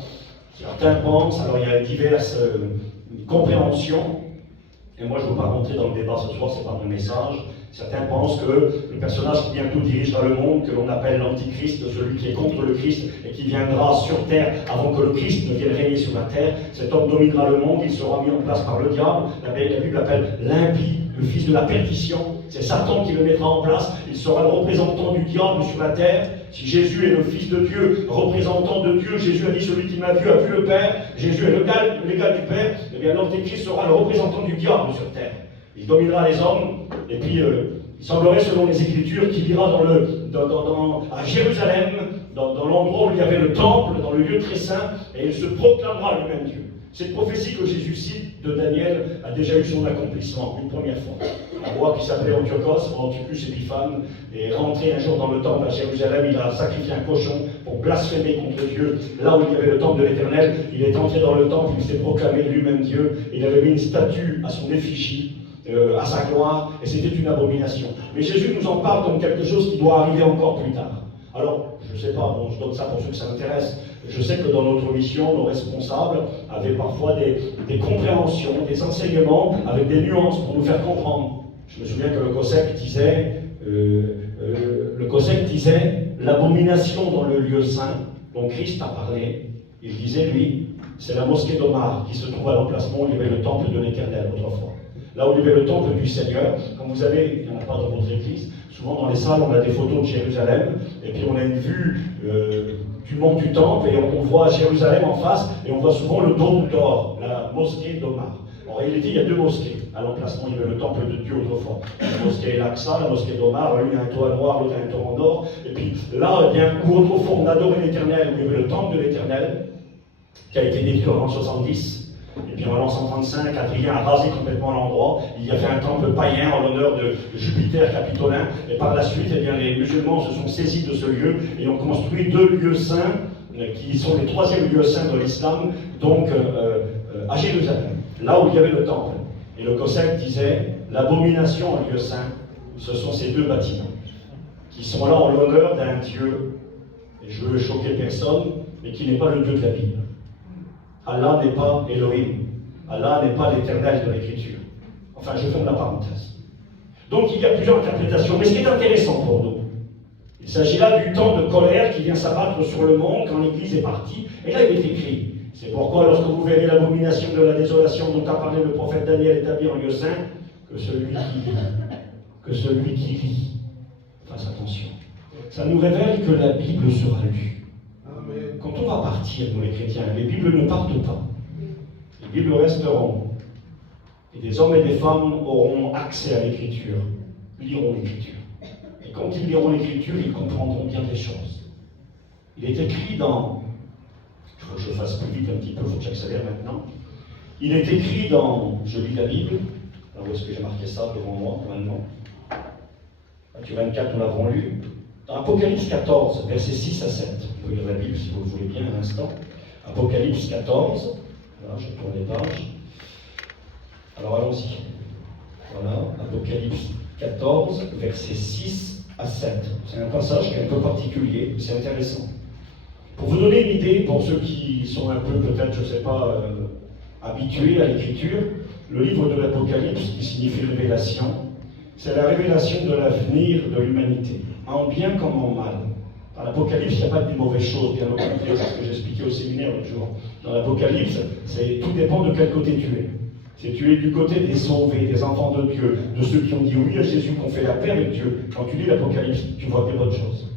Certains pensent, alors il y a diverses compréhensions, et moi je ne veux pas rentrer dans le débat ce soir, ce n'est pas mon message. Certains pensent que le personnage qui bientôt dirigera le monde, que l'on appelle l'Antichrist, celui qui est contre le Christ et qui viendra sur terre avant que le Christ ne vienne régner sur la terre, cet homme dominera le monde, il sera mis en place par le diable. La Bible l'appelle l'impie, le fils de la perdition. C'est Satan qui le mettra en place. Il sera le représentant du diable sur la terre. Si Jésus est le Fils de Dieu, représentant de Dieu, Jésus a dit celui qui m'a vu a vu le Père. Jésus est l'égal du Père. Eh bien, l'Antéchrist sera le représentant du diable sur terre. Il dominera les hommes. Et puis, il semblerait, selon les Écritures, qu'il ira à Jérusalem, dans l'endroit où il y avait le temple, dans le lieu très saint, et il se proclamera lui-même Dieu. Cette prophétie que Jésus cite de Daniel a déjà eu son accomplissement une première fois. Un roi qui s'appelait Antiochus Épiphane est rentré un jour dans le temple à Jérusalem, il a sacrifié un cochon pour blasphémer contre Dieu. Là où il y avait le temple de l'Éternel, il est entré dans le temple, il s'est proclamé lui-même Dieu, il avait mis une statue à son effigie, à sa gloire, et c'était une abomination. Mais Jésus nous en parle comme quelque chose qui doit arriver encore plus tard. Alors, je ne sais pas, bon, je donne ça pour ceux que ça intéresse. Je sais que dans notre mission, nos responsables avaient parfois des compréhensions, des enseignements avec des nuances pour nous faire comprendre. Je me souviens que le COSEC disait l'abomination dans le lieu saint dont Christ a parlé. Il disait, lui, c'est la mosquée d'Omar qui se trouve à l'emplacement où il y avait le temple de l'Éternel autrefois. Là où il y avait le temple du Seigneur, comme vous avez, il n'y en a pas dans votre église, souvent dans les salles on a des photos de Jérusalem, et puis on a une vue du mont du temple, et on voit Jérusalem en face, et on voit souvent le dôme d'or, la mosquée d'Omar. En réalité, il y a deux mosquées à l'emplacement, il y avait le temple de Dieu autrefois. La mosquée Al-Aqsa, la mosquée d'Omar, l'une a un toit noir, l'autre a un toit en or, et puis là, eh bien, où autrefois on adorait l'Éternel, où il y avait le temple de l'Éternel, qui a été détruit en l'an 70, et puis en l'an 135, Adrien a rasé complètement l'endroit. Il y avait un temple païen en l'honneur de Jupiter Capitolin. Et par la suite, eh bien, les musulmans se sont saisis de ce lieu et ont construit deux lieux saints, qui sont les troisièmes lieux saints de l'islam, donc à Jérusalem, là où il y avait le temple. Et le COSEC disait, l'abomination en lieu saint, ce sont ces deux bâtiments, qui sont là en l'honneur d'un Dieu, et je veux choquer personne, mais qui n'est pas le Dieu de la Bible. Allah n'est pas Elohim. Allah n'est pas l'éternel de l'Écriture. Enfin, je ferme la parenthèse. Donc, il y a plusieurs interprétations. Mais ce qui est intéressant pour nous, il s'agit là du temps de colère qui vient s'abattre sur le monde quand l'Église est partie. Et là, il est écrit. C'est pourquoi, lorsque vous verrez l'abomination de la désolation dont a parlé le prophète Daniel établi en lieu saint, que celui qui lit, fasse attention. Ça nous révèle que la Bible sera lue. Quand on va partir, nous les chrétiens, les Bibles ne partent pas. Les Bibles resteront. Et des hommes et des femmes auront accès à l'Écriture, liront l'Écriture. Et quand ils liront l'Écriture, ils comprendront bien des choses. Il est écrit dans... Il faut que je fasse plus vite un petit peu, il faut que j'accélère maintenant. Il est écrit dans... Je lis la Bible. Alors où est-ce que j'ai marqué ça devant moi, maintenant? Matthieu 24, nous l'avons lu. Dans Apocalypse 14, versets 6 à 7. Vous pouvez lire la Bible si vous le voulez bien un instant. Apocalypse 14. Voilà, je tourne les pages. Alors allons-y. Voilà, Apocalypse 14, versets 6 à 7. C'est un passage qui est un peu particulier, mais c'est intéressant. Pour vous donner une idée, pour ceux qui sont un peu, peut-être, je ne sais pas, habitués à l'écriture, Le livre de l'Apocalypse, qui signifie révélation, c'est la révélation de l'avenir de l'humanité, en bien comme en mal. Dans l'Apocalypse, il n'y a pas de mauvaises choses, bien au contraire, c'est ce que j'expliquais au séminaire l'autre jour. Dans l'Apocalypse, tout dépend de quel côté tu es. Si tu es du côté des sauvés, des enfants de Dieu, de ceux qui ont dit oui à Jésus, qui ont fait la paix avec Dieu, quand tu lis l'Apocalypse, tu vois des bonnes choses.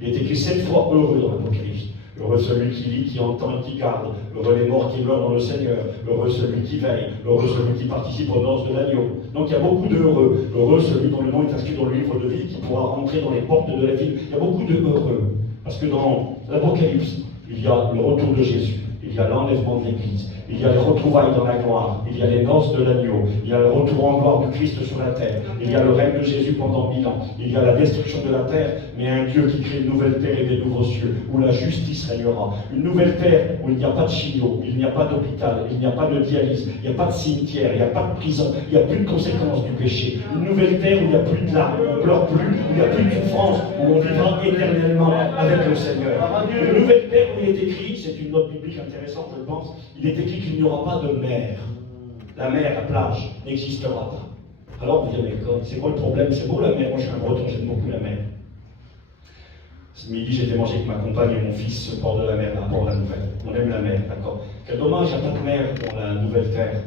Il est écrit 7 fois heureux dans l'Apocalypse. Heureux celui qui lit, qui entend et qui garde. Heureux les morts qui meurent dans le Seigneur. Heureux celui qui veille. Heureux celui qui participe aux noces de l'agneau. Donc il y a beaucoup de heureux. Heureux celui dont le nom est inscrit dans le livre de vie, qui pourra rentrer dans les portes de la ville. Il y a beaucoup de heureux. Parce que dans l'Apocalypse, il y a le retour de Jésus. Il y a l'enlèvement de l'Église. Il y a les retrouvailles dans la gloire. Il y a les noces de l'agneau. Il y a le retour en gloire du Christ sur la terre. Il y a le règne de Jésus pendant 1000 ans. Il y a la destruction de la terre, mais un Dieu qui crée une nouvelle terre et des nouveaux cieux, où la justice régnera. Une nouvelle terre où il n'y a pas de chimio, il n'y a pas d'hôpital, il n'y a pas de dialyse, il n'y a pas de cimetière, il n'y a pas de prison, il n'y a plus de conséquences du péché. Une nouvelle terre où il n'y a plus de larmes, on ne pleure plus, où il n'y a plus de souffrance, où on vivra éternellement avec le Seigneur. Une nouvelle terre où il est écrit, c'est une note biblique intéressante, je pense, il est écrit qu'il n'y aura pas de mer. La mer, la plage, n'existera pas. Alors vous dites, mais c'est quoi le problème? C'est beau la mer, moi je suis un breton, j'aime beaucoup la mer. Ce midi, j'étais manger avec ma compagne et mon fils au bord de la mer, là, bord de la Nouvelle. On aime la mer, d'accord. Quel dommage, il n'y a pas de mer dans la Nouvelle Terre.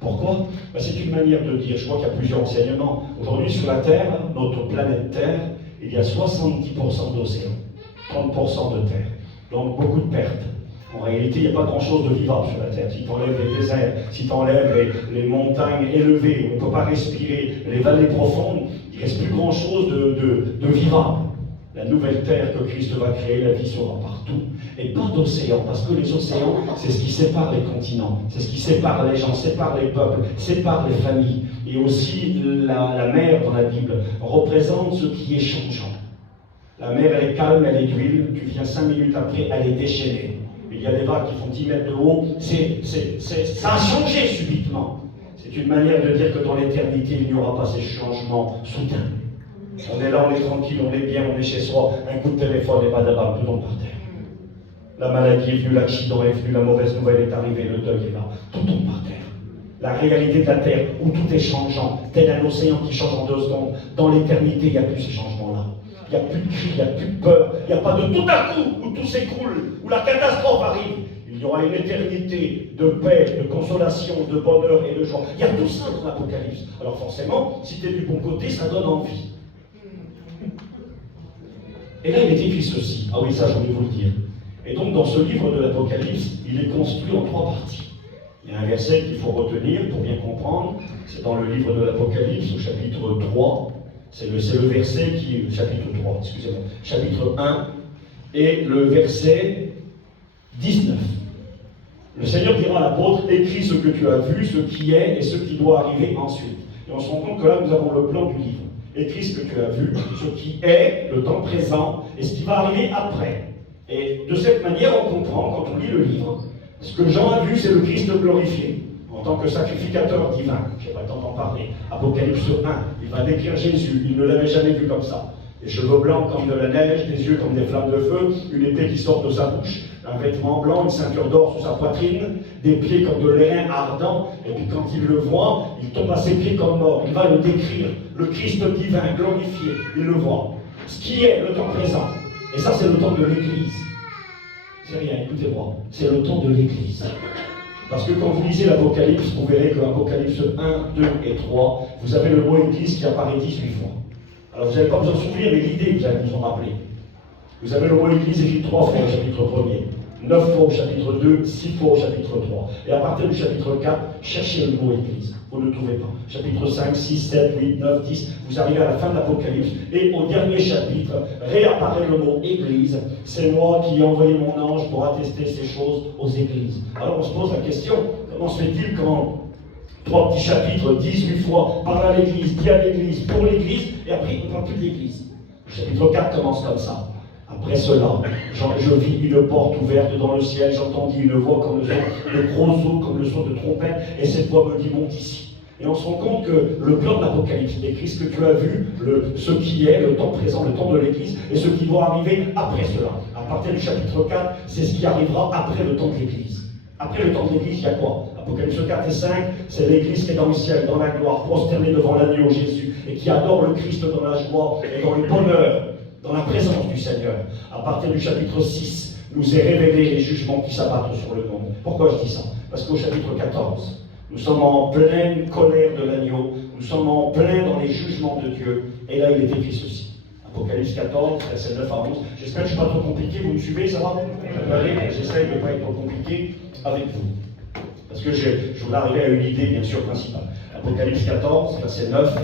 Pourquoi? C'est une manière de dire, je crois qu'il y a plusieurs enseignements. Aujourd'hui, sur la Terre, notre planète Terre, il y a 70% d'océan, 30% de terre. Donc beaucoup de pertes. En réalité, il n'y a pas grand-chose de vivable sur la Terre. Si tu enlèves les déserts, si tu enlèves les montagnes élevées, où on ne peut pas respirer, les vallées profondes, il ne reste plus grand-chose de vivable. La nouvelle terre que Christ va créer, la vie sera partout. Et pas d'océan, parce que les océans, c'est ce qui sépare les continents, c'est ce qui sépare les gens, sépare les peuples, sépare les familles. Et aussi, la mer dans la Bible représente ce qui est changeant. La mer, elle est calme, elle est d'huile, tu viens 5 minutes après, elle est déchaînée. Il y a des vagues qui font 10 mètres de haut, ça a changé subitement. C'est une manière de dire que dans l'éternité, il n'y aura pas ces changements soudains. On est là, on est tranquille, on est bien, on est chez soi, un coup de téléphone et badabam, tout tombe par terre. La maladie est venue, l'accident est venu, la mauvaise nouvelle est arrivée, le deuil est là, tout tombe par terre. La réalité de la terre, où tout est changeant, tel un océan qui change en 2 secondes, dans l'éternité, il n'y a plus ces changements-là. Il n'y a plus de cris, il n'y a plus de peur, il n'y a pas de tout à coup où tout s'écroule, où la catastrophe arrive. Il y aura une éternité de paix, de consolation, de bonheur et de joie. Il y a tout ça dans l'Apocalypse. Alors forcément, si tu es du bon côté, ça donne envie. Et là, il est écrit ceci. Ah oui, ça, je voulais vous le dire. Et donc, dans ce livre de l'Apocalypse, il est construit en 3 parties. Il y a un verset qu'il faut retenir pour bien comprendre. C'est dans le livre de l'Apocalypse, au chapitre 3. C'est le verset qui... Chapitre 3, excusez-moi. Chapitre 1 et le verset 19. Le Seigneur dira à l'apôtre, écris ce que tu as vu, ce qui est et ce qui doit arriver ensuite. Et on se rend compte que là, nous avons le plan du livre. Écris ce que tu as vu, ce qui est, le temps présent, et ce qui va arriver après. Et de cette manière, on comprend, quand on lit le livre, ce que Jean a vu, c'est le Christ glorifié, en tant que sacrificateur divin. Je n'ai pas le temps d'en parler. Apocalypse 1, il va décrire Jésus, il ne l'avait jamais vu comme ça. Des cheveux blancs comme de la neige, des yeux comme des flammes de feu, une épée qui sort de sa bouche, un vêtement blanc, une ceinture d'or sur sa poitrine, des pieds comme de l'airain ardent, et puis quand il le voit, il tombe à ses pieds comme mort. Il va le décrire, le Christ divin, glorifié, il le voit. Ce qui est le temps présent, et ça c'est le temps de l'Église. C'est rien, écoutez-moi, c'est le temps de l'Église. Parce que quand vous lisez l'Apocalypse, vous verrez que l'Apocalypse 1, 2 et 3, vous avez le mot Église qui apparaît 18 fois. Alors vous n'avez pas besoin de souvenir, mais l'idée, vous allez vous en rappeler. Vous avez le mot Église écrit 3 fois au chapitre 1er, 9 fois au chapitre 2, 6 fois au chapitre 3. Et à partir du chapitre 4, cherchez le mot Église. Vous ne le trouvez pas. Chapitre 5, 6, 7, 8, 9, 10, vous arrivez à la fin de l'Apocalypse, et au dernier chapitre, réapparaît le mot Église. C'est moi qui ai envoyé mon ange pour attester ces choses aux Églises. Alors on se pose la question, comment se fait-il quand 3 petits chapitres, 18 fois, parle à l'Église, dit à l'Église, pour l'Église, et après on ne parle plus de l'Église. Le chapitre 4 commence comme ça. Après cela, je vis une porte ouverte dans le ciel, j'entendis une voix comme le son de gros eaux, comme le son de trompette, et cette voix me dit, monte ici. Et on se rend compte que le plan de l'Apocalypse décrit ce que tu as vu, ce qui est, le temps présent, le temps de l'Église, et ce qui doit arriver après cela. À partir du chapitre 4, c'est ce qui arrivera après le temps de l'Église. Après le temps de l'Église, il y a quoi? À Apocalypse 4 et 5, c'est l'Église qui est dans le ciel, dans la gloire, prosternée devant l'agneau Jésus, et qui adore le Christ dans la joie et dans le bonheur, dans la présence du Seigneur. À partir du chapitre 6, nous est révélé les jugements qui s'abattent sur le monde. Pourquoi je dis ça? Parce qu'au chapitre 14, nous sommes en pleine colère de l'agneau, nous sommes en plein dans les jugements de Dieu, et là il est écrit ceci. Apocalypse 14, verset 9 à 11. J'espère que je ne suis pas trop compliqué, vous me suivez, ça va? J'essaie de ne pas être trop compliqué avec vous. Parce que je voudrais arriver à une idée, bien sûr, principale. Apocalypse 14, verset 9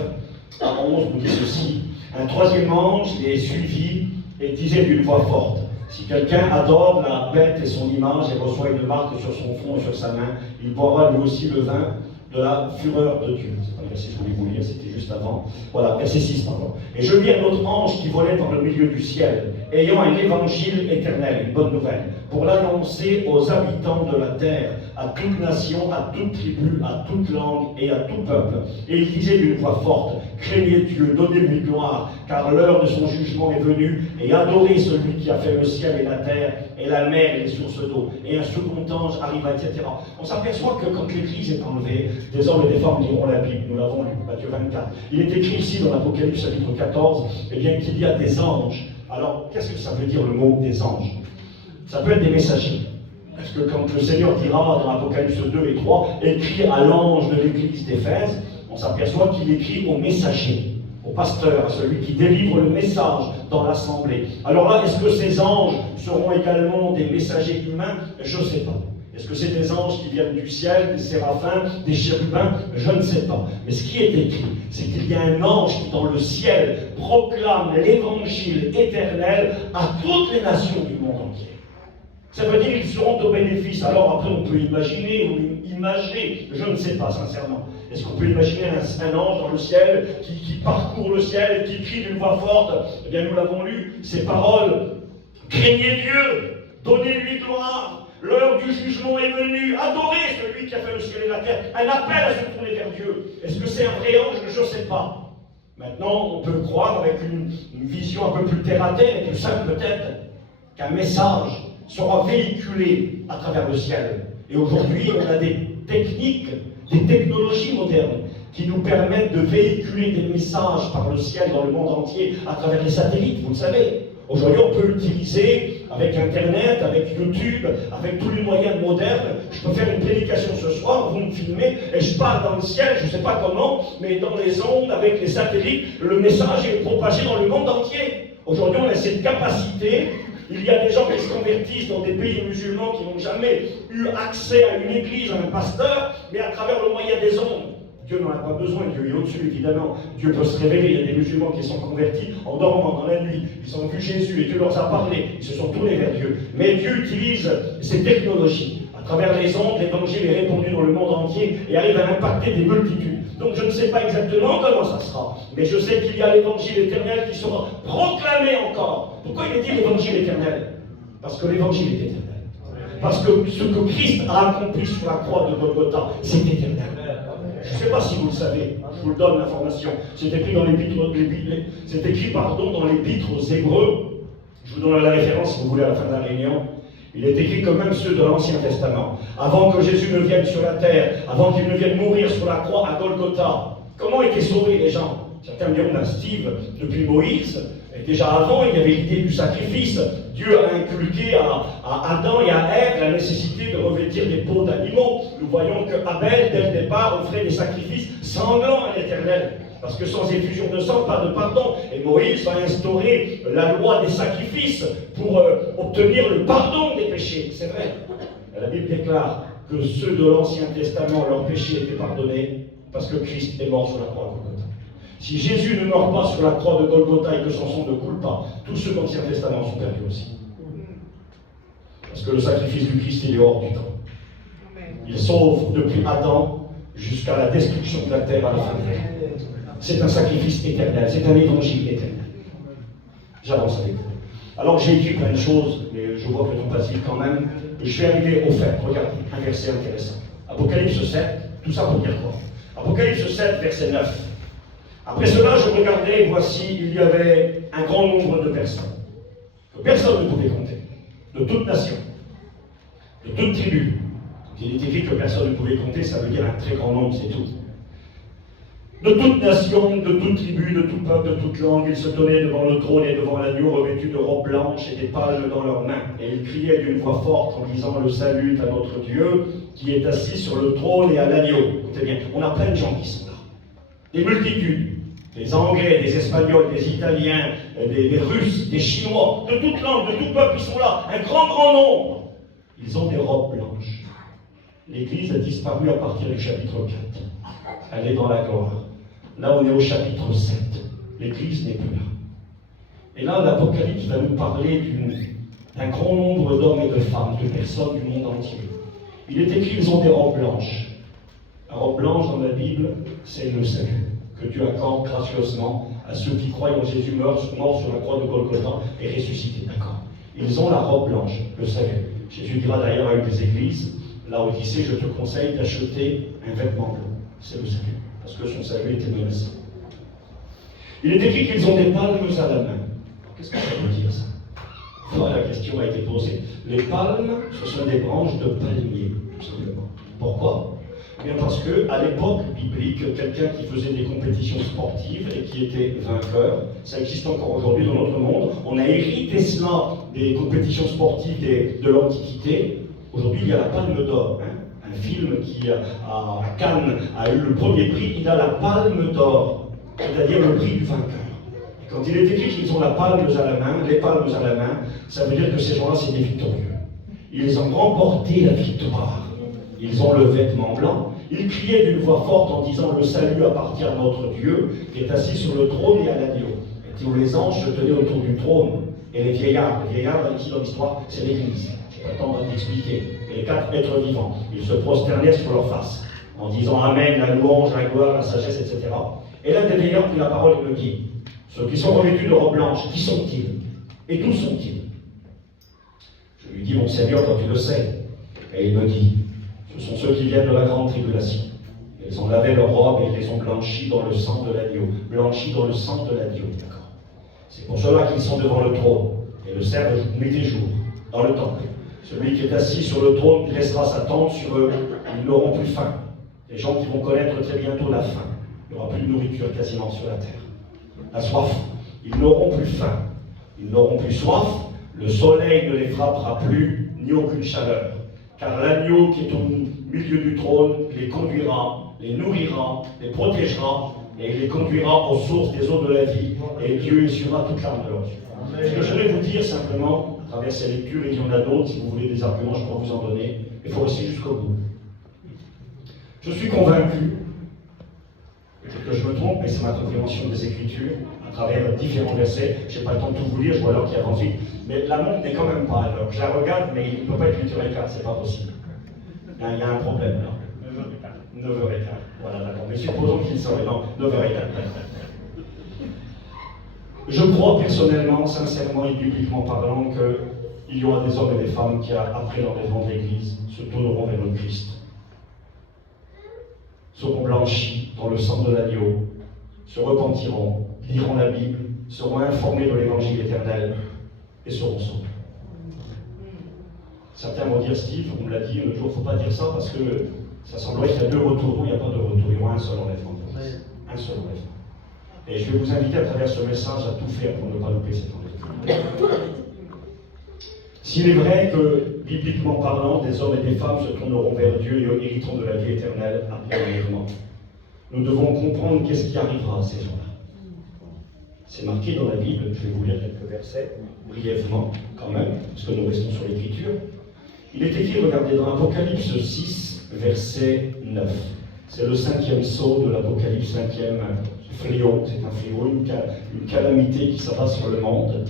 à 11, nous dit ceci. Un troisième ange les suivit et disait d'une voix forte, si quelqu'un adore la bête et son image et reçoit une marque sur son front et sur sa main, il boira lui aussi le vin de la fureur de Dieu. C'est pas le verset que je voulais vous lire, c'était juste avant. Voilà, verset 6, pardon. Et je vis un autre ange qui volait dans le milieu du ciel, ayant un évangile éternel, une bonne nouvelle, pour l'annoncer aux habitants de la terre, à toute nation, à toute tribu, à toute langue et à tout peuple. Et il disait d'une voix forte, craignez Dieu, donnez-lui gloire, car l'heure de son jugement est venue, et adorez celui qui a fait le ciel et la terre, et la mer et les sources d'eau. Et un second ange arriva, etc. On s'aperçoit que quand l'Église est enlevée, des hommes et des femmes liront la Bible, nous l'avons lu, Matthieu 24. Il est écrit ici dans l'Apocalypse chapitre 14, eh bien qu'il y a des anges. Alors, qu'est-ce que ça veut dire le mot des anges? Ça peut être des messagers. Parce que quand le Seigneur dira dans Apocalypse 2 et 3, écrit à l'ange de l'église d'Éphèse, on s'aperçoit qu'il écrit au messager, au pasteur, à celui qui délivre le message dans l'assemblée. Alors là, est-ce que ces anges seront également des messagers humains? Je ne sais pas. Est-ce que c'est des anges qui viennent du ciel, des séraphins, des chérubins? Je ne sais pas. Mais ce qui est écrit, c'est qu'il y a un ange qui, dans le ciel, proclame l'évangile éternel à toutes les nations du monde entier. Ça veut dire qu'ils seront au bénéfice. Alors après, on peut imaginer ou imager, je ne sais pas sincèrement. Est-ce qu'on peut imaginer un ange dans le ciel qui parcourt le ciel et qui crie d'une voix forte? Eh bien, nous l'avons lu, ces paroles. Craignez Dieu, donnez-lui gloire. L'heure du jugement est venue. Adorez celui qui a fait le ciel et la terre. Un appel à se tourner vers Dieu. Est-ce que c'est un vrai ange? Je ne sais pas. Maintenant, on peut croire avec une vision un peu plus terre à terre et plus simple peut-être qu'un message sera véhiculé à travers le ciel. Et aujourd'hui, on a des techniques, des technologies modernes qui nous permettent de véhiculer des messages par le ciel dans le monde entier à travers les satellites, vous le savez. Aujourd'hui, on peut utiliser avec Internet, avec YouTube, avec tous les moyens modernes. Je peux faire une prédication ce soir, vous me filmez, et je pars dans le ciel, je ne sais pas comment, mais dans les ondes, avec les satellites, le message est propagé dans le monde entier. Aujourd'hui, on a cette capacité. Il y a des gens qui se convertissent dans des pays musulmans qui n'ont jamais eu accès à une église, à un pasteur, mais à travers le moyen des ondes. Dieu n'en a pas besoin, Dieu est au-dessus évidemment. Dieu peut se révéler, il y a des musulmans qui sont convertis en dormant dans la nuit. Ils ont vu Jésus et Dieu leur a parlé, ils se sont tournés vers Dieu. Mais Dieu utilise ces technologies. À travers les ondes, l'évangile est répandu dans le monde entier et arrive à impacter des multitudes. Donc je ne sais pas exactement comment ça sera, mais je sais qu'il y a l'évangile éternel qui sera proclamé encore. Pourquoi il est dit l'évangile éternel? Parce que l'évangile est éternel. Parce que ce que Christ a accompli sur la croix de Golgotha, c'est éternel. Je ne sais pas si vous le savez, je vous le donne l'information. C'est écrit dans l'épître, c'est écrit dans l'épître aux Hébreux. Je vous donne la référence si vous voulez à la fin de la réunion. Il est écrit que même ceux de l'Ancien Testament, avant que Jésus ne vienne sur la terre, avant qu'il ne vienne mourir sur la croix à Golgotha, comment étaient sauvés les gens? Certains me diront, Steve, depuis Moïse, et déjà avant, il y avait l'idée du sacrifice. Dieu a inculqué à Adam et à Ève la nécessité de revêtir des peaux d'animaux. Nous voyons que Abel, dès le départ, offrait des sacrifices sanglants à l'Éternel. Parce que sans effusion de sang, pas de pardon. Et Moïse va instaurer la loi des sacrifices pour obtenir le pardon des péchés. C'est vrai. La Bible déclare que ceux de l'Ancien Testament, leurs péchés étaient pardonnés parce que Christ est mort sur la croix de Golgotha. Si Jésus ne meurt pas sur la croix de Golgotha et que son sang ne coule pas, tous ceux de l'Ancien Testament sont perdus aussi. Parce que le sacrifice du Christ, il est hors du temps. Il sauve depuis Adam jusqu'à la destruction de la terre à la fin de la terre. C'est un sacrifice éternel, c'est un évangile éternel. J'avance avec vous. Alors j'ai écrit plein de choses, mais je vois que le temps passe vite quand même. Je vais arriver au fait. Regardez, un verset intéressant. Apocalypse 7, tout ça pour dire quoi? Apocalypse 7, verset 9. Après cela, je regardais et voici, il y avait un grand nombre de personnes, que personne ne pouvait compter, de toute nation, de toute tribu, Il est écrit que personne ne pouvait compter, ça veut dire un très grand nombre, c'est tout. De toute nation, de toute tribu, de tout peuple, de toute langue, ils se tenaient devant le trône et devant l'agneau revêtus de robes blanches et des palmes dans leurs mains. Et ils criaient d'une voix forte en disant: le salut à notre Dieu qui est assis sur le trône et à l'agneau. C'est bien, on a plein de gens qui sont là. Des multitudes, des Anglais, des Espagnols, des Italiens, des Russes, des Chinois, de toute langue, de tout peuple, ils sont là. Un grand nombre. Ils ont des robes blanches. L'Église a disparu à partir du chapitre 4. Elle est dans la gloire. Là, on est au chapitre 7. L'Église n'est plus là. Et là, l'Apocalypse va nous parler d'un grand nombre d'hommes et de femmes, de personnes du monde entier. Il est écrit qu'ils ont des robes blanches. La robe blanche dans la Bible, c'est le salut que Dieu accorde gracieusement à ceux qui croient en Jésus mort sur la croix de Golgotha et ressuscité. D'accord. Ils ont la robe blanche, le salut. Jésus dira d'ailleurs à une des églises, la Odyssée, je te conseille d'acheter un vêtement blanc. C'est le salut, parce que son salut était menacé. Il est écrit qu'ils ont des palmes à la main. Qu'est-ce que ça veut dire ça? Voilà, la question a été posée. Les palmes, ce sont des branches de palmier, tout simplement. Pourquoi? Eh bien parce qu'à l'époque biblique, quelqu'un qui faisait des compétitions sportives et qui était vainqueur, ça existe encore aujourd'hui dans notre monde, on a hérité cela des compétitions sportives de l'Antiquité. Aujourd'hui, il y a la Palme d'Or. Un film qui, à Cannes, a eu le premier prix, il a la Palme d'Or, c'est-à-dire le prix du vainqueur. Et quand il est écrit qu'ils ont la palme à la main, les palmes à la main, ça veut dire que ces gens-là, c'est des victorieux. Ils ont remporté la victoire. Ils ont le vêtement blanc. Ils criaient d'une voix forte en disant: le salut appartient à notre Dieu, qui est assis sur le trône et à l'agneau. Et tous les anges se tenaient autour du trône. Et les vieillards ici dans l'histoire, c'est l'Église. Je n'ai pas le temps d'expliquer. Et les 4 êtres vivants, ils se prosternaient sur leur face, en disant Amen, la louange, la gloire, la sagesse, etc. Et l'un des vieillards prit la parole et me dit: ceux qui sont revêtus de robes blanches, qui sont-ils? Et d'où sont-ils? Je lui dis: mon Seigneur, toi tu le sais. Et il me dit: ce sont ceux qui viennent de la grande tribulation. Ils ont lavé leurs robes et ils les ont blanchis dans le sang de l'agneau. Blanchis dans le sang de l'agneau, d'accord. C'est pour cela qu'ils sont devant le trône et le servent nuit et jour, dans le temple. Celui qui est assis sur le trône dressera sa tente sur eux, ils n'auront plus faim. Les gens qui vont connaître très bientôt la faim. Il n'y aura plus de nourriture quasiment sur la terre. La soif, ils n'auront plus faim. Ils n'auront plus soif, le soleil ne les frappera plus, ni aucune chaleur. Car l'agneau qui est au milieu du trône les conduira, les nourrira, les protégera, et il les conduira aux sources des eaux de la vie, et Dieu essuiera toute larme de leurs yeux. Ce que je vais vous dire simplement, à travers ces lectures, et il y en a d'autres, si vous voulez des arguments, je peux vous en donner, il faut rester jusqu'au bout. Je suis convaincu, peut-être que je me trompe, mais c'est ma compréhension des Écritures, à travers différents versets, je n'ai pas le temps de tout vous lire, je vois l'heure qui avance vite, mais la montre n'est quand même pas à l'heure. Je la regarde, mais il ne peut pas être 8h15, c'est pas possible. Il y a un problème là. 9h15. Voilà, d'accord. Mais supposons qu'il serait, non, 9h15. Je crois personnellement, sincèrement et bibliquement parlant, qu'il y aura des hommes et des femmes qui, après l'enlèvement de l'Église, se tourneront vers le Christ, seront blanchis dans le sang de l'agneau, se repentiront, liront la Bible, seront informés de l'évangile éternel et seront sauvés. Certains vont dire: Steve, on me l'a dit l'autre jour, il ne faut pas dire ça parce que ça semblerait qu'il y a 2 retours. Non, il n'y a pas de retour, il y aura un seul enlèvement. Un seul enlèvement. Et je vais vous inviter à travers ce message à tout faire pour ne pas louper cet enlèvement. S'il est vrai que, bibliquement parlant, des hommes et des femmes se tourneront vers Dieu et hériteront de la vie éternelle après l'enlèvement, nous devons comprendre qu'est-ce qui arrivera à ces gens-là. C'est marqué dans la Bible, je vais vous lire quelques versets, brièvement quand même, parce que nous restons sur l'Écriture. Il est écrit, regardez, dans Apocalypse 6, verset 9. C'est le 5e sceau de l'Apocalypse, 5e fléau. C'est un fléau, une calamité qui s'abat sur le monde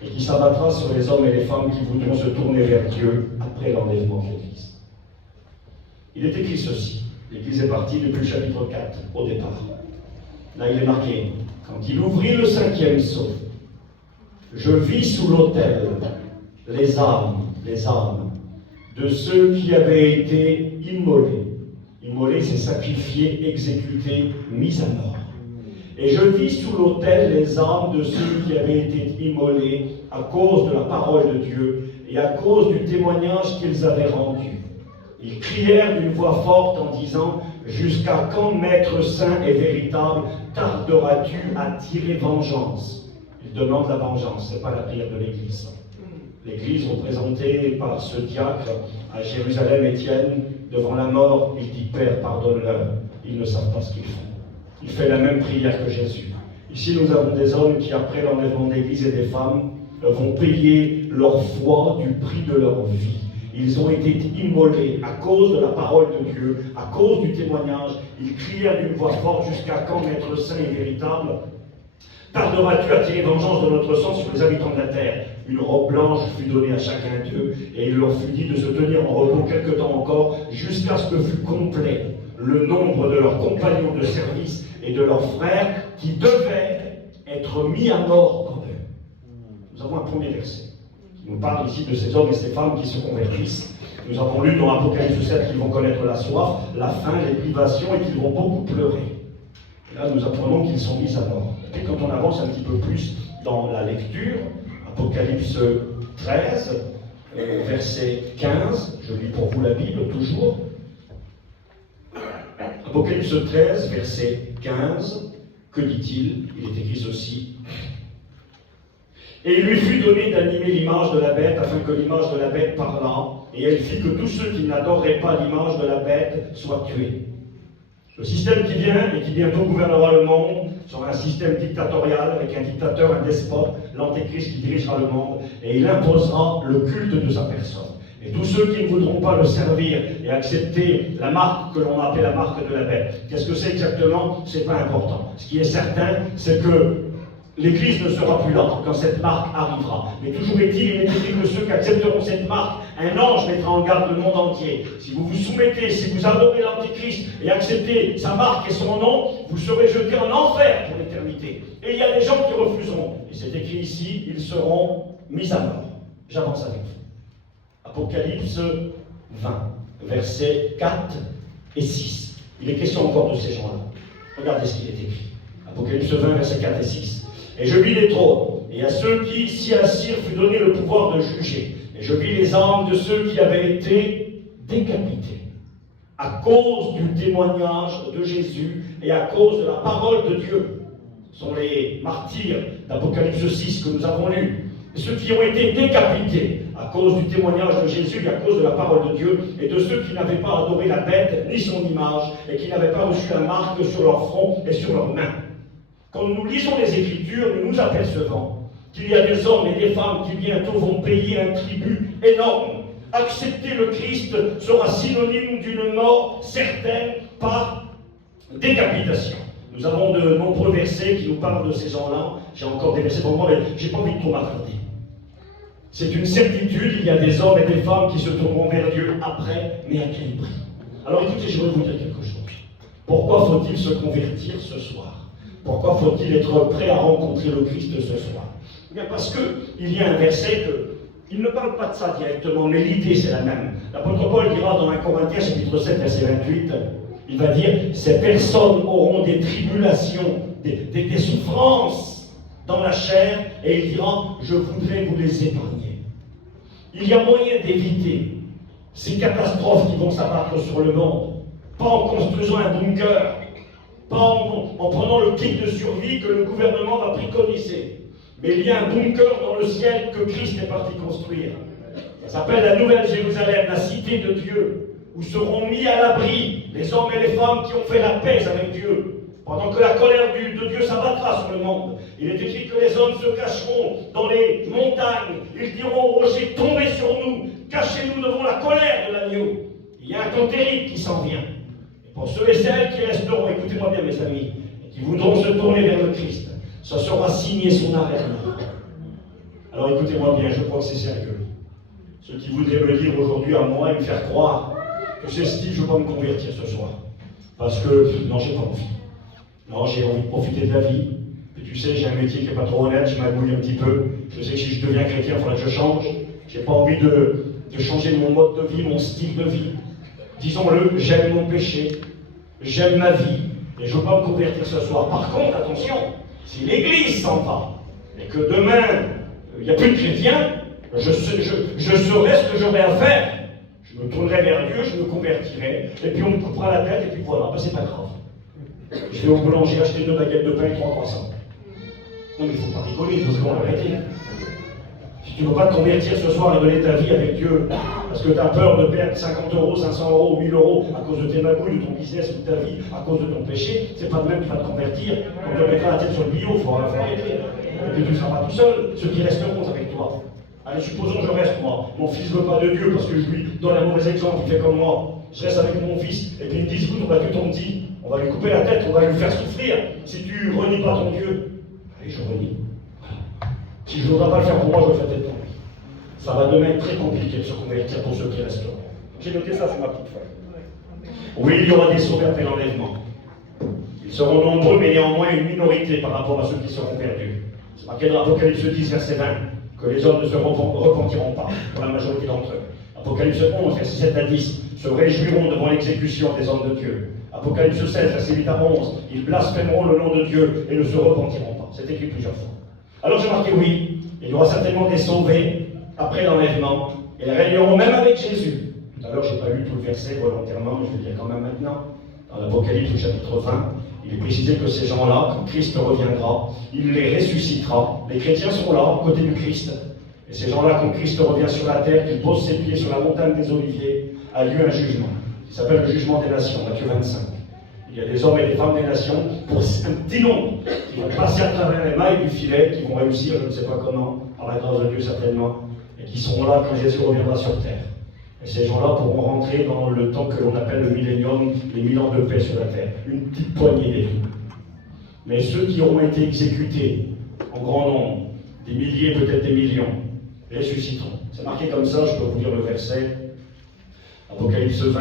et qui s'abattra sur les hommes et les femmes qui voudront se tourner vers Dieu après l'enlèvement de l'Église. Il est écrit ceci. L'Église est partie depuis le chapitre 4, au départ. Là, il est marqué: quand il ouvrit le 5e sceau, je vis sous l'autel les âmes de ceux qui avaient été immolés. Immolés, c'est sacrifiés, exécutés, mis à mort. Et je vis sous l'autel les âmes de ceux qui avaient été immolés à cause de la parole de Dieu et à cause du témoignage qu'ils avaient rendu. Ils crièrent d'une voix forte en disant « Jusqu'à quand, Maître saint et véritable, tarderas-tu à tirer vengeance ?» Ils demandent la vengeance, ce n'est pas la prière de l'Église. L'Église, représentée par ce diacre à Jérusalem, Étienne, devant la mort, il dit « Père, pardonne-leur, ils ne savent pas ce qu'ils font. » Il fait la même prière que Jésus. Ici, nous avons des hommes qui, après l'enlèvement d'Église et des femmes, vont payer leur foi du prix de leur vie. Ils ont été immolés à cause de la parole de Dieu, à cause du témoignage. Ils crièrent d'une voix forte « Jusqu'à quand, Maître saint et véritable, tarderas-tu à tirer vengeance de notre sang sur les habitants de la terre ?» Une robe blanche fut donnée à chacun d'eux, et il leur fut dit de se tenir en repos quelque temps encore, jusqu'à ce que fût complet le nombre de leurs compagnons de service et de leurs frères qui devaient être mis à mort comme eux. Nous avons un premier verset qui nous parle ici de ces hommes et ces femmes qui se convertissent. Nous avons lu dans Apocalypse 7 qu'ils vont connaître la soif, la faim, les privations et qu'ils vont beaucoup pleurer. Et là, nous apprenons qu'ils sont mis à mort. Et quand on avance un petit peu plus dans la lecture, Apocalypse 13, verset 15, je lis pour vous la Bible toujours. Apocalypse 13, verset 15, que dit-il? Il est écrit ceci. Et il lui fut donné d'animer l'image de la bête, afin que l'image de la bête parlât, et elle fit que tous ceux qui n'adoreraient pas l'image de la bête soient tués. Le système qui vient et qui bientôt gouvernera le monde sera un système dictatorial avec un dictateur, un despote, l'antéchrist qui dirigera le monde, et il imposera le culte de sa personne. Et tous ceux qui ne voudront pas le servir et accepter la marque que l'on appelle la marque de la bête, qu'est-ce que c'est exactement? C'est pas important. Ce qui est certain, c'est que l'Église ne sera plus là quand cette marque arrivera. Mais toujours est-il, il est écrit que ceux qui accepteront cette marque, un ange mettra en garde le monde entier. Si vous vous soumettez, si vous adorez l'Antéchrist et acceptez sa marque et son nom, vous serez jetés en enfer pour l'éternité. Et il y a des gens qui refuseront. Et c'est écrit ici, ils seront mis à mort. J'avance avec vous. Apocalypse 20, versets 4 et 6. Il est question encore de ces gens-là. Regardez ce qu'il est écrit. Apocalypse 20, versets 4 et 6. Et je vis les trônes, et à ceux qui s'y assirent fut donné le pouvoir de juger. Et je vis les âmes de ceux qui avaient été décapités, à cause du témoignage de Jésus et à cause de la parole de Dieu. Ce sont les martyrs d'Apocalypse 6 que nous avons lus. Et ceux qui ont été décapités à cause du témoignage de Jésus et à cause de la parole de Dieu, et de ceux qui n'avaient pas adoré la bête ni son image, et qui n'avaient pas reçu la marque sur leur front et sur leurs mains. Quand nous lisons les Écritures, nous nous apercevons qu'il y a des hommes et des femmes qui bientôt vont payer un tribut énorme. Accepter le Christ sera synonyme d'une mort certaine par décapitation. Nous avons de nombreux versets qui nous parlent de ces gens-là. J'ai encore des versets pour moi, mais je n'ai pas envie de trop m'attarder. C'est une certitude, il y a des hommes et des femmes qui se tourneront vers Dieu après, mais à quel prix? Alors écoutez, je vais vous dire quelque chose. Pourquoi faut-il se convertir ce soir? Pourquoi faut-il être prêt à rencontrer le Christ ce soir? Eh bien parce qu'il y a un verset il ne parle pas de ça directement, mais l'idée c'est la même. L'apôtre Paul dira dans 1 Corinthiens chapitre 7, verset 28, il va dire « Ces personnes auront des tribulations, des souffrances dans la chair, et il dira « Je voudrais vous les épargner ». Il y a moyen d'éviter ces catastrophes qui vont s'abattre sur le monde, pas en construisant un bunker, pas en prenant le kit de survie que le gouvernement va préconiser. Mais il y a un bunker dans le ciel que Christ est parti construire. Ça s'appelle la Nouvelle Jérusalem, la cité de Dieu, où seront mis à l'abri les hommes et les femmes qui ont fait la paix avec Dieu, pendant que la colère de Dieu s'abattra sur le monde. Il est écrit que les hommes se cacheront dans les montagnes. Ils diront aux rochers, tombez sur nous, cachez-nous devant la colère de l'agneau. Il y a un temps terrible qui s'en vient. Et pour ceux et celles qui resteront, écoutez-moi bien mes amis, et qui voudront se tourner vers le Christ, ça sera signé son arrêt. Alors écoutez-moi bien, je crois que c'est sérieux. Ceux qui voudraient me dire aujourd'hui à moi et me faire croire que c'est Steve, je ne veux pas me convertir ce soir. Parce que, non, j'ai pas envie. Non, j'ai envie de profiter de la vie. Et tu sais, j'ai un métier qui n'est pas trop honnête, je m'agouille un petit peu. Je sais que si je deviens chrétien, il faudra que je change. J'ai pas envie de changer mon mode de vie, mon style de vie. Disons-le, j'aime mon péché, j'aime ma vie, et je ne veux pas me convertir ce soir. Par contre, attention, si l'Église s'en va, et que demain, il n'y a plus de chrétiens, je saurai ce que j'aurai à faire. Je me tournerai vers Dieu, je me convertirai, et puis on me coupera la tête, et puis voilà, ben c'est pas grave. Je vais au boulanger acheter 2 baguettes de pain et 3 croissants. Non mais il ne faut pas rigoler, il faut se arrêter. Si tu ne veux pas te convertir ce soir et donner ta vie avec Dieu, parce que tu as peur de perdre 50 euros, 500 euros ou 1000 euros à cause de tes magouilles, de ton business ou de ta vie, à cause de ton péché, c'est pas de même qui va te convertir. On te mettra la tête sur le bio, il faut arrêter. Et puis tu ne seras pas tout seul, ceux qui resteront avec toi. Allez, supposons que je reste moi. Mon fils ne veut pas de Dieu parce que je lui donne un mauvais exemple, il fait comme moi. Je reste avec mon fils, et puis ils me disent, écoute, on va tuer ton petit, on va lui couper la tête, on va lui faire souffrir. Si tu renies pas ton Dieu, allez, je renie. Si je ne voudrais pas le faire pour moi, je le fais peut-être pour lui. Ça va devenir très compliqué de se convertir pour ceux qui resteront. J'ai noté ça sur ma petite feuille. Oui, il y aura des sauvés après l'enlèvement. Ils seront nombreux, mais néanmoins une minorité par rapport à ceux qui seront perdus. C'est marqué dans Apocalypse 10, verset 20, que les hommes ne se repentiront pas, pour la majorité d'entre eux. Apocalypse 11, verset 7 à 10, se réjouiront devant l'exécution des hommes de Dieu. Apocalypse 16, verset 8 à 11, ils blasphémeront le nom de Dieu et ne se repentiront pas. C'est écrit plusieurs fois. Alors j'ai marqué oui, il y aura certainement des sauvés après l'enlèvement, et ils régneront même avec Jésus. Tout à l'heure, je n'ai pas lu tout le verset volontairement, mais je vais le dire quand même maintenant. Dans l'Apocalypse, au chapitre 20, il est précisé que ces gens-là, quand Christ reviendra, il les ressuscitera. Les chrétiens seront là, à côté du Christ. Et ces gens-là, quand Christ revient sur la terre, qu'il pose ses pieds sur la montagne des Oliviers, a lieu un jugement, qui s'appelle le jugement des nations, Matthieu 25. Il y a des hommes et des femmes des nations, pour un petit nombre, qui vont passer à travers les mailles du filet, qui vont réussir, je ne sais pas comment, par la grâce de Dieu certainement, et qui seront là quand Jésus reviendra sur terre. Et ces gens-là pourront rentrer dans le temps que l'on appelle le millénium, les 1000 ans de paix sur la terre. Une petite poignée d'élu. Mais ceux qui auront été exécutés en grand nombre, des milliers, peut-être des millions, ressusciteront. C'est marqué comme ça, je peux vous lire le verset. Apocalypse 20,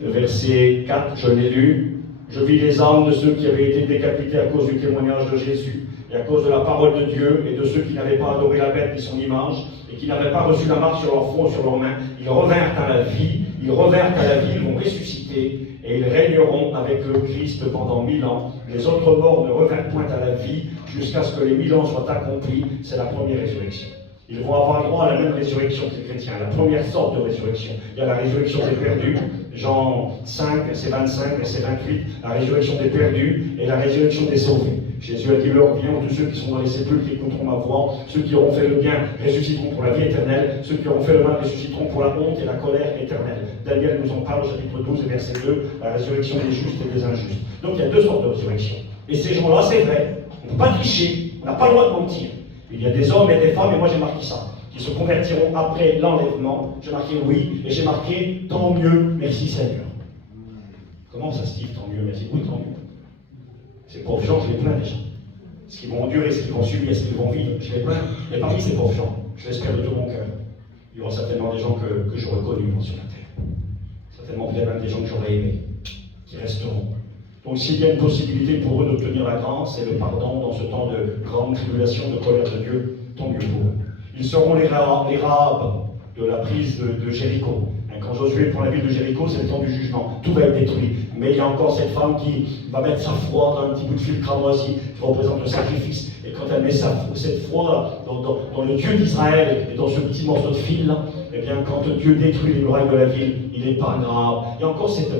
le verset 4, je l'ai lu. Je vis les âmes de ceux qui avaient été décapités à cause du témoignage de Jésus et à cause de la parole de Dieu et de ceux qui n'avaient pas adoré la bête ni son image et qui n'avaient pas reçu la marque sur leur front ou sur leurs mains. Ils revinrent à la vie, ils vont ressusciter et ils régneront avec le Christ pendant 1000 ans. Les autres morts ne revinrent point à la vie jusqu'à ce que les 1000 ans soient accomplis. C'est la première résurrection. Ils vont avoir droit à la même résurrection que les chrétiens, la première sorte de résurrection. Il y a la résurrection des perdus, Jean 5, verset 25, verset 28, la résurrection des perdus et la résurrection des sauvés. Jésus a dit, l'heure vient où tous ceux qui sont dans les sépulcres écouteront ma voix, ceux qui auront fait le bien ressusciteront pour la vie éternelle, ceux qui auront fait le mal ressusciteront pour la honte et la colère éternelle. Daniel nous en parle au chapitre 12 et verset 2, la résurrection des justes et des injustes. Donc il y a deux sortes de résurrection. Et ces gens-là, c'est vrai, on ne peut pas tricher, on n'a pas le droit de mentir. Il y a des hommes et des femmes, et moi j'ai marqué ça, qui se convertiront après l'enlèvement. J'ai marqué oui, et j'ai marqué tant mieux, merci Seigneur. Comment ça, Steve, tant mieux, merci? Oui, tant mieux. Ces pauvres gens, je les plains déjà. Ce qu'ils vont endurer, ce qu'ils vont subir, ce qu'ils vont vivre, je les plains. Mais parmi ces pauvres gens, je l'espère de tout mon cœur, il y aura certainement des gens que j'aurais connus sur la terre. Certainement bien même des gens que j'aurais aimés, qui resteront. Donc s'il y a une possibilité pour eux d'obtenir la grâce et le pardon dans ce temps de grande tribulation, de colère de Dieu, tant mieux pour eux. Ils seront les Rahab de la prise de Jéricho. Quand Josué prend la ville de Jéricho, c'est le temps du jugement. Tout va être détruit. Mais il y a encore cette femme qui va mettre sa foi dans un petit bout de fil cramoisi qui représente le sacrifice. Et quand elle met cette foi dans le Dieu d'Israël et dans ce petit morceau de fil-là, eh bien, quand Dieu détruit les murailles de la ville, il n'est pas grave. Il y a encore cette...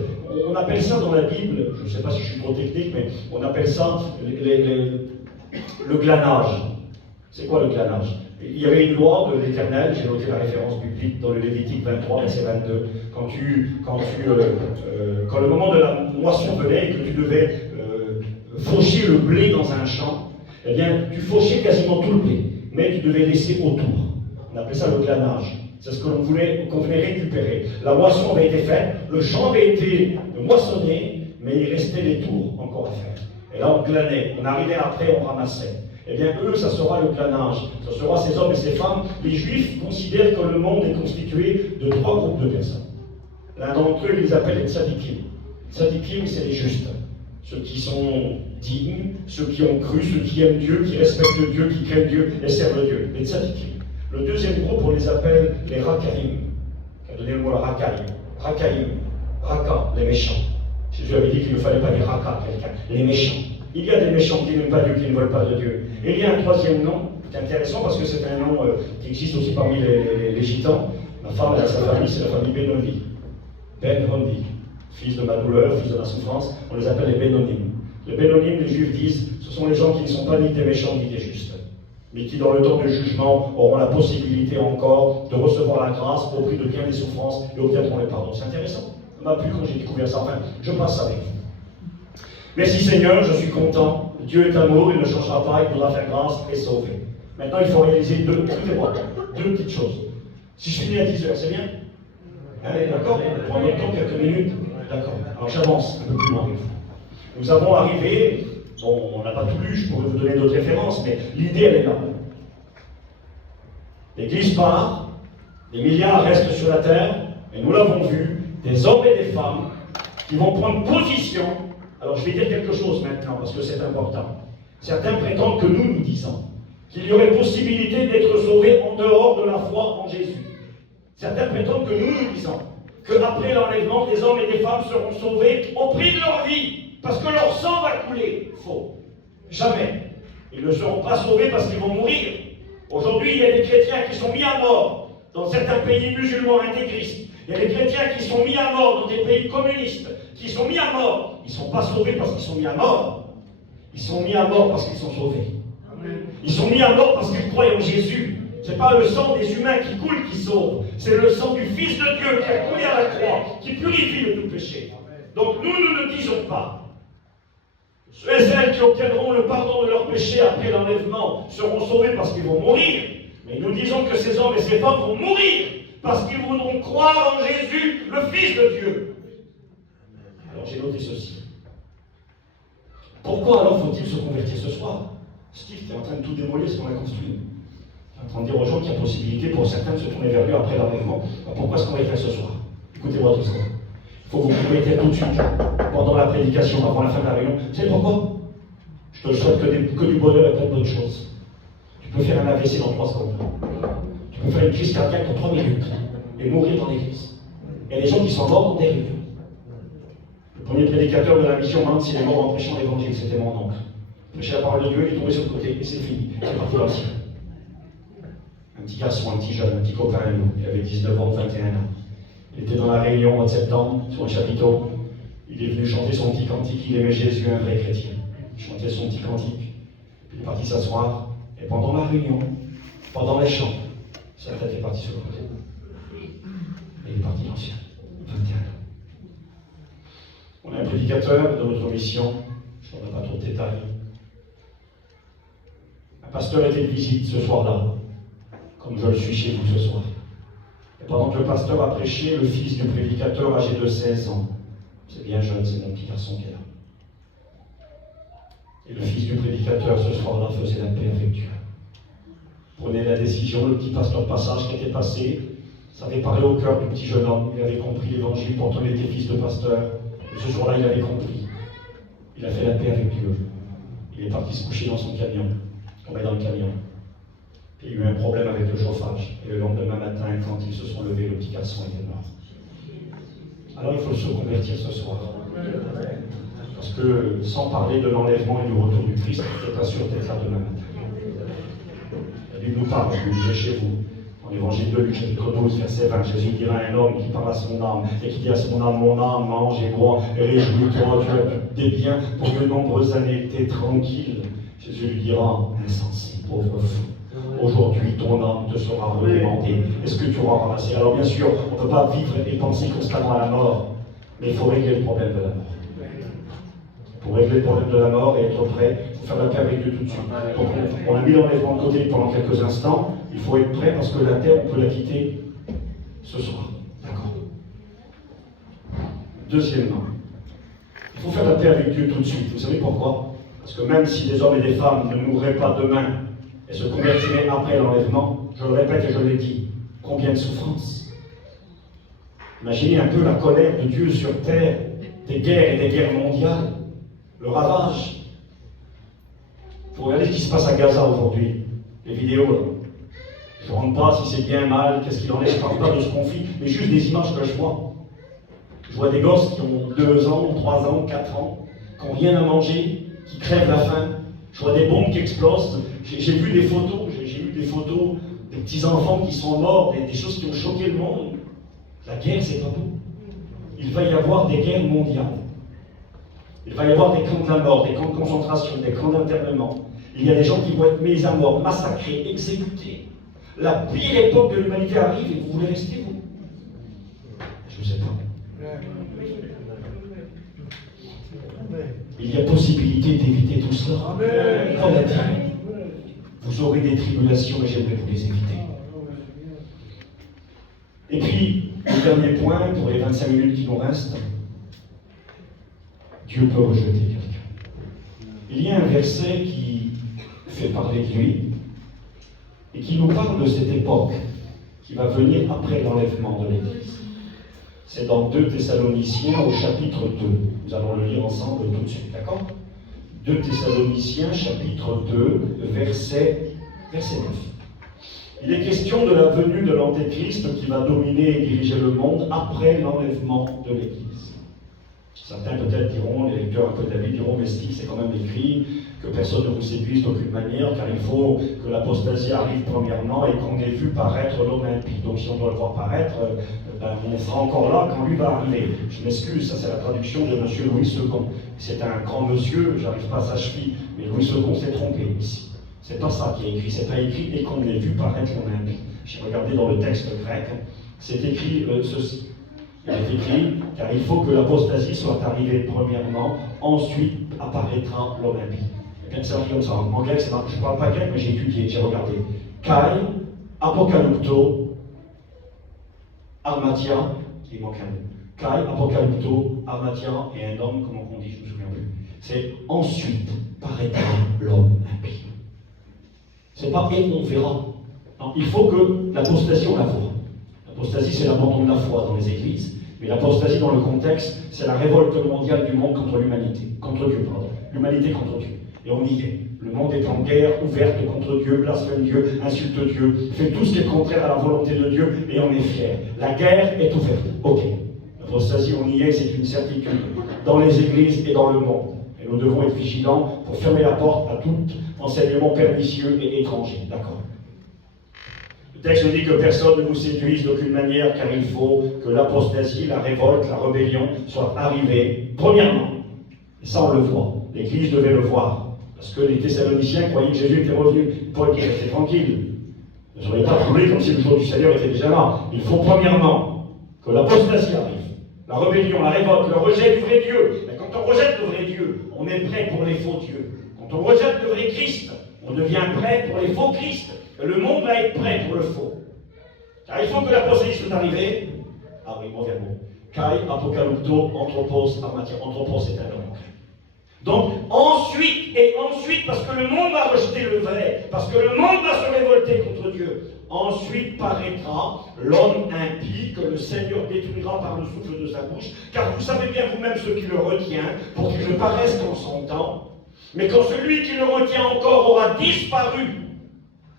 On appelle ça dans la Bible, je ne sais pas si je suis trop technique, mais on appelle ça le glanage. C'est quoi le glanage? Il y avait une loi de l'Éternel, j'ai noté la référence biblique dans le Lévitique 23, verset 22, quand le moment de la moisson venait et que tu devais faucher le blé dans un champ, eh bien, tu fauchais quasiment tout le blé, mais tu devais laisser autour. On appelait ça le glanage. C'est ce qu'on venait récupérer. La moisson avait été faite, le champ avait été moissonné, mais il restait des tours encore à faire. Et là, on glanait, on arrivait après, on ramassait. Eh bien, eux, ça sera le glanage. Ça sera ces hommes et ces femmes. Les Juifs considèrent que le monde est constitué de 3 groupes de personnes. L'un d'entre eux, ils les appellent les tzadikim. Les tzadikim, c'est les justes. Ceux qui sont dignes, ceux qui ont cru, ceux qui aiment Dieu, qui respectent Dieu, qui craignent Dieu et servent Dieu. Les tzadikim. Le deuxième groupe, on les appelle les rakaïm. Donnez le mot rakaïm. Rakaïm. Raka, les méchants. Jésus avait dit qu'il ne fallait pas dire raka à quelqu'un. Les méchants. Il y a des méchants qui n'aiment pas Dieu, qui ne veulent pas de Dieu. Et il y a un troisième nom, qui est intéressant parce que c'est un nom qui existe aussi parmi les gitans. Ma femme, elle a sa famille, c'est la famille Benoni. Ben-Honi, fils de ma douleur, fils de ma souffrance, on les appelle les Bénonim. Les Bénonim, les Juifs disent, ce sont les gens qui ne sont pas ni des méchants ni des justes, mais qui dans le temps du jugement auront la possibilité encore de recevoir la grâce au prix de bien des souffrances et obtiendront le pardon. C'est intéressant. Ça m'a plu quand j'ai découvert ça. Enfin, je passe avec vous. Merci Seigneur, je suis content. Dieu est amour, il ne changera pas, il voudra faire grâce et sauver. Maintenant, il faut réaliser deux petites choses. Si je finis à 10 heures, c'est bien? Allez, d'accord? Prends notre temps, quelques minutes. D'accord. Alors j'avance un peu plus loin. Nous avons arrivé, bon, on n'a pas tout lu, je pourrais vous donner d'autres références, mais l'idée, elle est là. L'Église part, des milliards restent sur la terre, et nous l'avons vu, des hommes et des femmes qui vont prendre position. Alors je vais dire quelque chose maintenant, parce que c'est important. Certains prétendent que nous disons qu'il y aurait possibilité d'être sauvés en dehors de la foi en Jésus. Certains prétendent que nous disons qu'après l'enlèvement, des hommes et des femmes seront sauvés au prix de leur vie, parce que leur sang va couler. Faux. Jamais. Ils ne seront pas sauvés parce qu'ils vont mourir. Aujourd'hui, il y a des chrétiens qui sont mis à mort dans certains pays musulmans intégristes. Il y a des chrétiens qui sont mis à mort dans des pays communistes, qui sont mis à mort. Ils ne sont pas sauvés parce qu'ils sont mis à mort. Ils sont mis à mort parce qu'ils sont sauvés. Ils sont mis à mort parce qu'ils croient en Jésus. Ce n'est pas le sang des humains qui coule qui sauve. C'est le sang du Fils de Dieu qui a coulé à la croix, qui purifie de tout péché. Donc nous ne disons pas. Ceux et celles qui obtiendront le pardon de leurs péchés après l'enlèvement seront sauvés parce qu'ils vont mourir. Mais nous disons que ces hommes et ces femmes vont mourir parce qu'ils voudront croire en Jésus, le Fils de Dieu. Alors j'ai noté ceci. Pourquoi alors faut-il se convertir ce soir? Steve, tu es en train de tout démolir ce qu'on a construit. Tu es en train de dire aux gens qu'il y a possibilité pour certains de se tourner vers Dieu après l'enlèvement. Pourquoi est-ce qu'on va y faire ce soir? Écoutez-moi tout ça. Il faut que vous vous mettez tout de suite, pendant la prédication, avant la fin de la réunion. Tu sais pourquoi? Je te souhaite que du bonheur et plein de bonnes choses. Tu peux faire un AVC dans 3 secondes. Tu peux faire une crise cardiaque en 3 minutes et mourir dans l'église. Il y a des gens qui sont morts dans des rues. Le premier prédicateur de la mission Mante, s'il est mort en prêchant l'évangile, c'était mon oncle. Il prêchait la parole de Dieu, il est tombé sur le côté, et c'est fini. C'est parti dans le ciel. Un petit garçon, un petit jeune, un petit copain, il avait 19 ans, 21 ans. Il était dans la réunion au mois de septembre, sur un chapiteau. Il est venu chanter son petit cantique, il aimait Jésus, un vrai chrétien. Il chantait son petit cantique, puis il est parti s'asseoir, et pendant la réunion, pendant les chants, sa tête est partie sur le côté. Et il est parti dans le ciel, 21 ans. On a un prédicateur de notre mission, je n'en ai pas trop de détails. Un pasteur était de visite ce soir-là, comme je le suis chez vous ce soir. Et pendant que le pasteur a prêché, le fils du prédicateur âgé de 16 ans, c'est bien jeune, c'est mon petit garçon qui est là. Et le fils du prédicateur ce soir-là faisait la paix avec Dieu. Prenait la décision, le petit pasteur de passage qui était passé, ça avait parlé au cœur du petit jeune homme, il avait compris l'évangile, pourtant il était fils de pasteur. Et ce jour-là, il avait compris. Il a fait la paix avec Dieu. Il est parti se coucher dans son camion, tombé dans le camion. Puis il y a eu un problème avec le chauffage. Et le lendemain matin, quand ils se sont levés, le petit garçon était mort. Alors il faut se convertir ce soir. Parce que sans parler de l'enlèvement et du retour du Christ, je ne suis pas sûr d'être là demain matin. La Bible nous parle, je vous disais chez vous, dans l'évangile de Luc, chapitre 12, verset 20, Jésus dira à un homme qui parle à son âme, et qui dit à son âme, mon âme, mange et bois, et réjouis-toi, tu as des biens pour de nombreuses années, t'es tranquille. Jésus lui dira, insensé, pauvre fou. Aujourd'hui, ton âme te sera redemandée. Est-ce que tu auras ramassé? Alors bien sûr, on ne peut pas vivre et penser constamment à la mort, mais il faut régler le problème de la mort. Pour régler le problème de la mort et être prêt, il faut faire la paix avec Dieu tout de suite. Donc on a mis l'enlèvement de côté pendant quelques instants. Il faut être prêt parce que la terre, on peut la quitter ce soir. D'accord? Deuxièmement, il faut faire la paix avec Dieu tout de suite. Vous savez pourquoi? Parce que même si des hommes et des femmes ne mourraient pas demain et se convertiraient après l'enlèvement, je le répète et je l'ai dit, combien de souffrances. Imaginez un peu la colère de Dieu sur terre, des guerres et des guerres mondiales, le ravage. Il faut regarder ce qui se passe à Gaza aujourd'hui, les vidéos là. Je ne rentre pas si c'est bien, mal, qu'est-ce qu'il en est, je ne parle pas de ce conflit, mais juste des images que je vois. Je vois des gosses qui ont 2 ans, 3 ans, 4 ans, qui n'ont rien à manger, qui crèvent la faim. Je vois des bombes qui explosent. J'ai vu des photos, j'ai eu des photos, des des petits-enfants qui sont morts, des choses qui ont choqué le monde. La guerre, c'est pas tout. Il va y avoir des guerres mondiales. Il va y avoir des camps de la mort, des camps de concentration, des camps d'internement. Il y a des gens qui vont être mis à mort, massacrés, exécutés. La pire époque de l'humanité arrive et vous voulez rester, vous? Je ne sais pas. Il y a possibilité d'éviter tout cela. Comme a dit, vous aurez des tribulations et j'aimerais vous les éviter. Et puis, le dernier point, pour les 25 minutes qui nous restent, Dieu peut rejeter quelqu'un. Il y a un verset qui fait parler de lui et qui nous parle de cette époque qui va venir après l'enlèvement de l'Église. C'est dans 2 Thessaloniciens au chapitre 2. Nous allons le lire ensemble tout de suite, d'accord? 2 Thessaloniciens, chapitre 2, verset 9. Il est question de la venue de l'Antéchrist qui va dominer et diriger le monde après l'enlèvement de l'Église. Certains peut-être diront, les lecteurs un peu de la Bible diront, mais Steve, c'est quand même écrit que personne ne vous séduise d'aucune manière, car il faut que l'apostasie arrive premièrement et qu'on ait vu paraître l'homme impie. Donc si on doit le voir paraître, on sera encore là quand lui va arriver. Je m'excuse, ça c'est la traduction de M. Louis II. C'est un grand monsieur, j'arrive pas à sa cheville, mais Louis II s'est trompé ici. C'est pas ça qui est écrit, c'est pas écrit et qu'on ait vu paraître l'homme impie. J'ai regardé dans le texte grec, c'est écrit ceci. Il est écrit, car il faut que l'apostasie soit arrivée premièrement, ensuite apparaîtra l'homme impie. Et bien, c'est comme ça. En grec, je ne parle pas grec, mais j'ai étudié, j'ai regardé. Kai, apocalypto, armatia, il manque un mot. Kai, apocalypto, armatia, et un homme, comment on dit, je ne me souviens plus. C'est ensuite paraîtra l'homme impie. C'est pas et on verra. Non, il faut que l'apostasie, on la voit. L'apostasie, c'est l'abandon de la foi dans les églises, mais l'apostasie, dans le contexte, c'est la révolte mondiale du monde contre l'humanité, contre Dieu, pardon. L'humanité contre Dieu. Et on y est. Le monde est en guerre ouverte contre Dieu, blasphème Dieu, insulte Dieu, fait tout ce qui est contraire à la volonté de Dieu, et on est fiers. La guerre est ouverte. Ok. L'apostasie, on y est, c'est une certitude. Dans les églises et dans le monde. Et nous devons être vigilants pour fermer la porte à tout enseignement pernicieux et étranger. D'accord. Le texte nous dit que personne ne vous séduise d'aucune manière, car il faut que l'apostasie, la révolte, la rébellion soient arrivées, premièrement. Et ça, on le voit. L'Église devait le voir. Parce que les Thessaloniciens croyaient que Jésus était revenu. Paul qui restait tranquille. Ne serait pas troublé comme si le jour du Seigneur était déjà là. Il faut premièrement que l'apostasie arrive. La rébellion, la révolte, le rejet du vrai Dieu. Mais quand on rejette le vrai Dieu, on est prêt pour les faux dieux. Quand on rejette le vrai Christ, on devient prêt pour les faux Christ. Le monde va être prêt pour le faux. Car il faut que l'apostasie soit arrivée. Ah oui, mauvais mot. Kai, apocalypto, anthropos, armatia. Anthropos, c'est un homme. Donc, ensuite, parce que le monde va rejeter le vrai, parce que le monde va se révolter contre Dieu, ensuite paraîtra l'homme impie que le Seigneur détruira par le souffle de sa bouche, car vous savez bien vous-même ce qui le retient, pour qu'il ne paraisse qu'en son temps. Mais quand celui qui le retient encore aura disparu,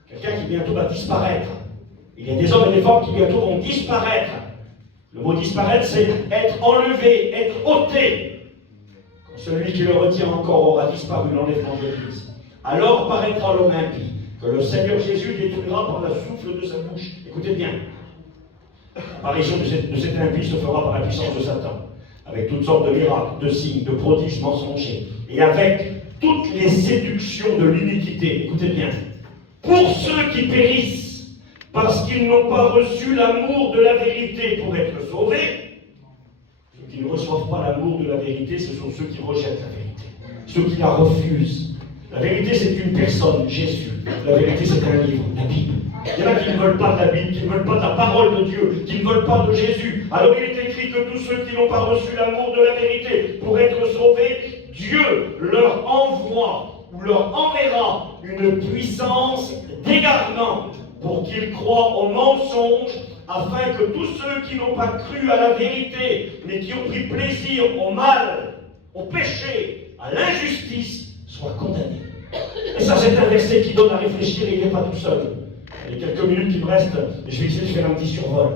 quelqu'un qui bientôt va disparaître, il y a des hommes et des femmes qui bientôt vont disparaître. Le mot disparaître, c'est être enlevé, être ôté. Celui qui le retient encore aura disparu, l'enlèvement de l'Église. Alors paraîtra l'homme impie, que le Seigneur Jésus détruira par le souffle de sa bouche. Écoutez bien, l'apparition de cet impie se fera par la puissance de Satan, avec toutes sortes de miracles, de signes, de prodiges mensongers, et avec toutes les séductions de l'iniquité. Écoutez bien, pour ceux qui périssent, parce qu'ils n'ont pas reçu l'amour de la vérité pour être sauvés. Ceux qui ne reçoivent pas l'amour de la vérité, ce sont ceux qui rejettent la vérité, ceux qui la refusent. La vérité, c'est une personne, Jésus. La vérité, c'est un livre, la Bible. Il y en a qui ne veulent pas de la Bible, qui ne veulent pas de la parole de Dieu, qui ne veulent pas de Jésus. Alors il est écrit que tous ceux qui n'ont pas reçu l'amour de la vérité pour être sauvés, Dieu leur envoie ou leur enverra une puissance d'égarement pour qu'ils croient au mensonge, afin que tous ceux qui n'ont pas cru à la vérité, mais qui ont pris plaisir au mal, au péché, à l'injustice, soient condamnés. Et ça, c'est un verset qui donne à réfléchir et il n'est pas tout seul. Les quelques minutes qui me restent, je vais essayer de faire un petit survol.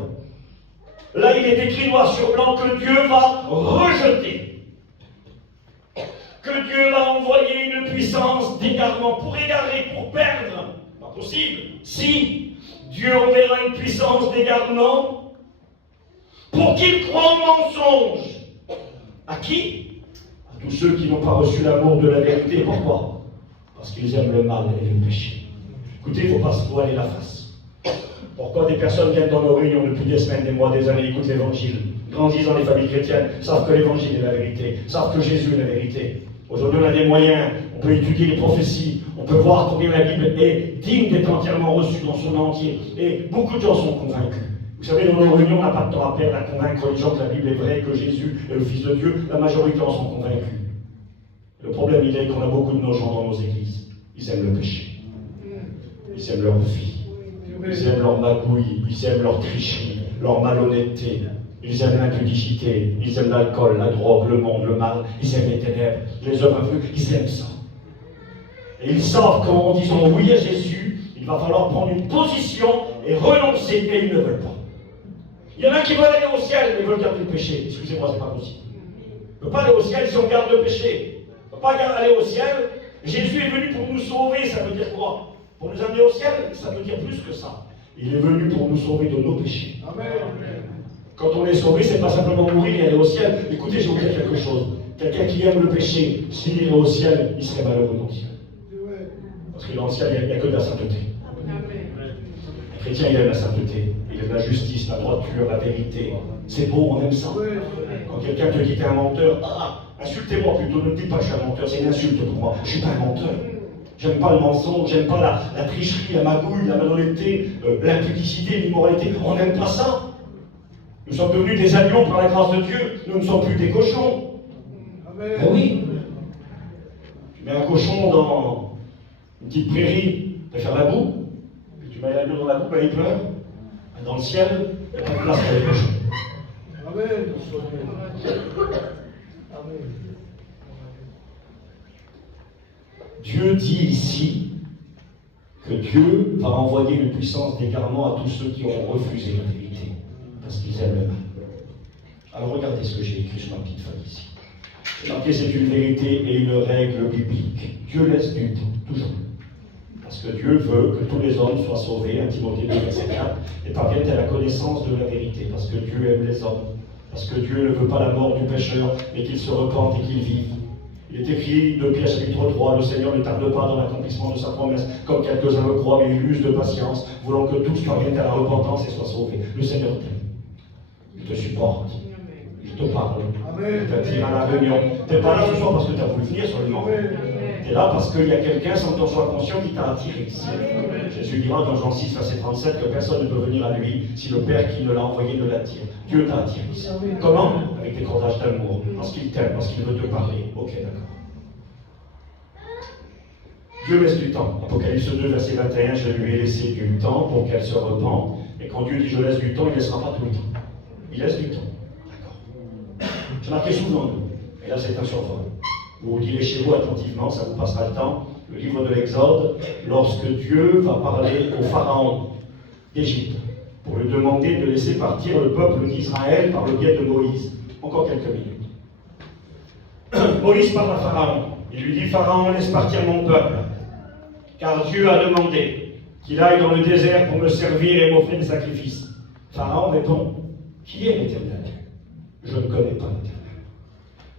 Là, il est écrit noir sur blanc que Dieu va rejeter. Que Dieu va envoyer une puissance d'égarement pour égarer, pour perdre. Pas possible. Si Dieu enverra une puissance d'égarement pour qu'ils croient au mensonge. À qui? À tous ceux qui n'ont pas reçu l'amour de la vérité. Pourquoi? Parce qu'ils aiment le mal et le péché. Écoutez, il ne faut pas se voiler la face. Pourquoi des personnes viennent dans nos réunions depuis des semaines, des mois, des années, écoutent l'évangile, grandissent dans les familles chrétiennes, savent que l'évangile est la vérité, savent que Jésus est la vérité. Aujourd'hui, on a des moyens, on peut étudier les prophéties, on peut voir combien la Bible est digne d'être entièrement reçue dans son entier. Et beaucoup de gens sont convaincus. Vous savez, dans nos réunions, on n'a pas de temps à perdre à convaincre les gens que la Bible est vraie, que Jésus est le Fils de Dieu. La majorité en sont convaincus. Le problème, il est qu'on a beaucoup de nos gens dans nos églises. Ils aiment le péché. Ils aiment leur vie. Ils aiment leur magouille. Ils aiment leur tricherie, leur malhonnêteté. Ils aiment l'impudicité. Ils aiment l'alcool, la drogue, le monde, le mal. Ils aiment les ténèbres, les hommes aveugles. Ils aiment ça. Et ils savent qu'en disant oui à Jésus, il va falloir prendre une position et renoncer, et ils ne veulent pas. Il y en a qui veulent aller au ciel, mais veulent garder le péché. Excusez-moi, c'est pas possible. On ne peut pas aller au ciel si on garde le péché. On ne peut pas aller au ciel. Jésus est venu pour nous sauver, ça veut dire quoi? Pour nous amener au ciel, ça veut dire plus que ça. Il est venu pour nous sauver de nos péchés. Amen. Quand on est sauvé, c'est pas simplement mourir et aller au ciel. Écoutez, je vais vous dire quelque chose. Quelqu'un qui aime le péché, s'il irait au ciel, il serait malheureux dans le ciel. Parce que dans le ciel, il n'y a que de la sainteté. Le chrétien, il aime la sainteté. Il aime la justice, la droiture, la vérité. C'est beau, on aime ça. Quand quelqu'un te dit que tu es un menteur, insultez-moi plutôt, ne me dites pas que je suis un menteur, c'est une insulte pour moi. Je ne suis pas un menteur. J'aime pas le mensonge, j'aime pas la tricherie, la magouille, la malhonnêteté, l'impudicité, l'immoralité. On n'aime pas ça. Nous sommes devenus des agneaux par la grâce de Dieu. Nous ne sommes plus des cochons. Ben oui. Tu mets un cochon dans une petite prairie, tu vas faire la boue, puis tu mets l'agneau dans la boue, ben il pleure. Dans le ciel, il n'y a pas de place pour les cochons. Amen. Amen. Dieu dit ici que Dieu va envoyer une puissance d'égarement à tous ceux qui auront refusé la vérité, parce qu'ils aiment le mal. Alors regardez ce que j'ai écrit sur ma petite feuille ici. J'ai marqué, c'est une vérité et une règle biblique. Dieu laisse du temps, toujours. Parce que Dieu veut que tous les hommes soient sauvés, 1 Timothée 2, verset 4, et parviennent à la connaissance de la vérité, parce que Dieu aime les hommes, parce que Dieu ne veut pas la mort du pécheur, mais qu'il se repente et qu'il vive. Il est écrit de Pierre chapitre 3, le Seigneur ne tarde pas dans l'accomplissement de sa promesse, comme quelques-uns le croient, mais il use de patience, voulant que tous parviennent à la repentance et soient sauvés. Le Seigneur t'aime. Il te supporte. Il te parle. Il t'attire à la réunion. Tu n'es pas là ce soir parce que tu as voulu venir seulement. Tu es là parce qu'il y a quelqu'un, sans que tu en sois conscient, qui t'a attiré ici. Jésus dira dans Jean 6, verset 37, que personne ne peut venir à lui si le Père qui ne l'a envoyé ne l'attire. Dieu t'a attiré ici. Comment? Avec des cordages d'amour. Parce qu'il t'aime, parce qu'il veut te parler. Ok, d'accord. Dieu laisse du temps. Apocalypse 2, verset 21, je lui ai laissé du temps pour qu'elle se repente. Et quand Dieu dit je laisse du temps, il ne laissera pas tout le temps. Il laisse du temps. D'accord. J'ai marqué souvent, et là c'est un survol. Vous lirez chez vous attentivement, ça vous passera le temps. Le livre de l'Exode, lorsque Dieu va parler au pharaon d'Égypte pour lui demander de laisser partir le peuple d'Israël par le biais de Moïse. Encore quelques minutes. Moïse parle à Pharaon. Il lui dit, Pharaon, laisse partir mon peuple. Car Dieu a demandé qu'il aille dans le désert pour me servir et m'offrir des sacrifices. Pharaon répond, qui est l'Éternel? Je ne connais pas l'Éternel.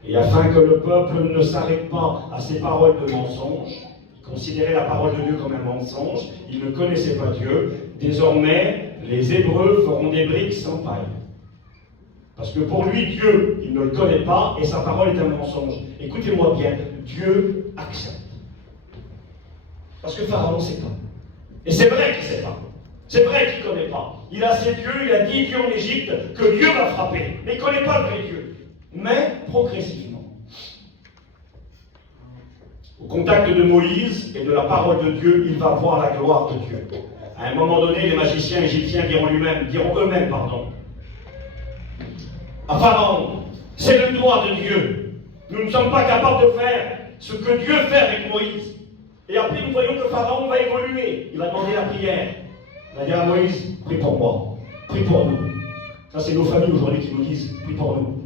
Et afin que le peuple ne s'arrête pas à ces paroles de mensonge, il considérait la parole de Dieu comme un mensonge, il ne connaissait pas Dieu, désormais les Hébreux feront des briques sans paille. Parce que pour lui, Dieu, il ne le connaît pas et sa parole est un mensonge. Écoutez-moi bien, Dieu accepte. Parce que Pharaon ne sait pas. Et c'est vrai qu'il ne sait pas. C'est vrai qu'il ne connaît pas. Il a ses dieux, il a 10 dieux en Égypte que Dieu va frapper. Mais il ne connaît pas le vrai Dieu. Mais progressivement. Au contact de Moïse et de la parole de Dieu, il va voir la gloire de Dieu. À un moment donné, les magiciens égyptiens diront eux-mêmes, à Pharaon, c'est le droit de Dieu. Nous ne sommes pas capables de faire ce que Dieu fait avec Moïse. Et après, nous voyons que Pharaon va évoluer. Il va demander la prière. Il va dire à Moïse, prie pour moi, prie pour nous. Ça, c'est nos familles aujourd'hui qui nous disent, prie pour nous.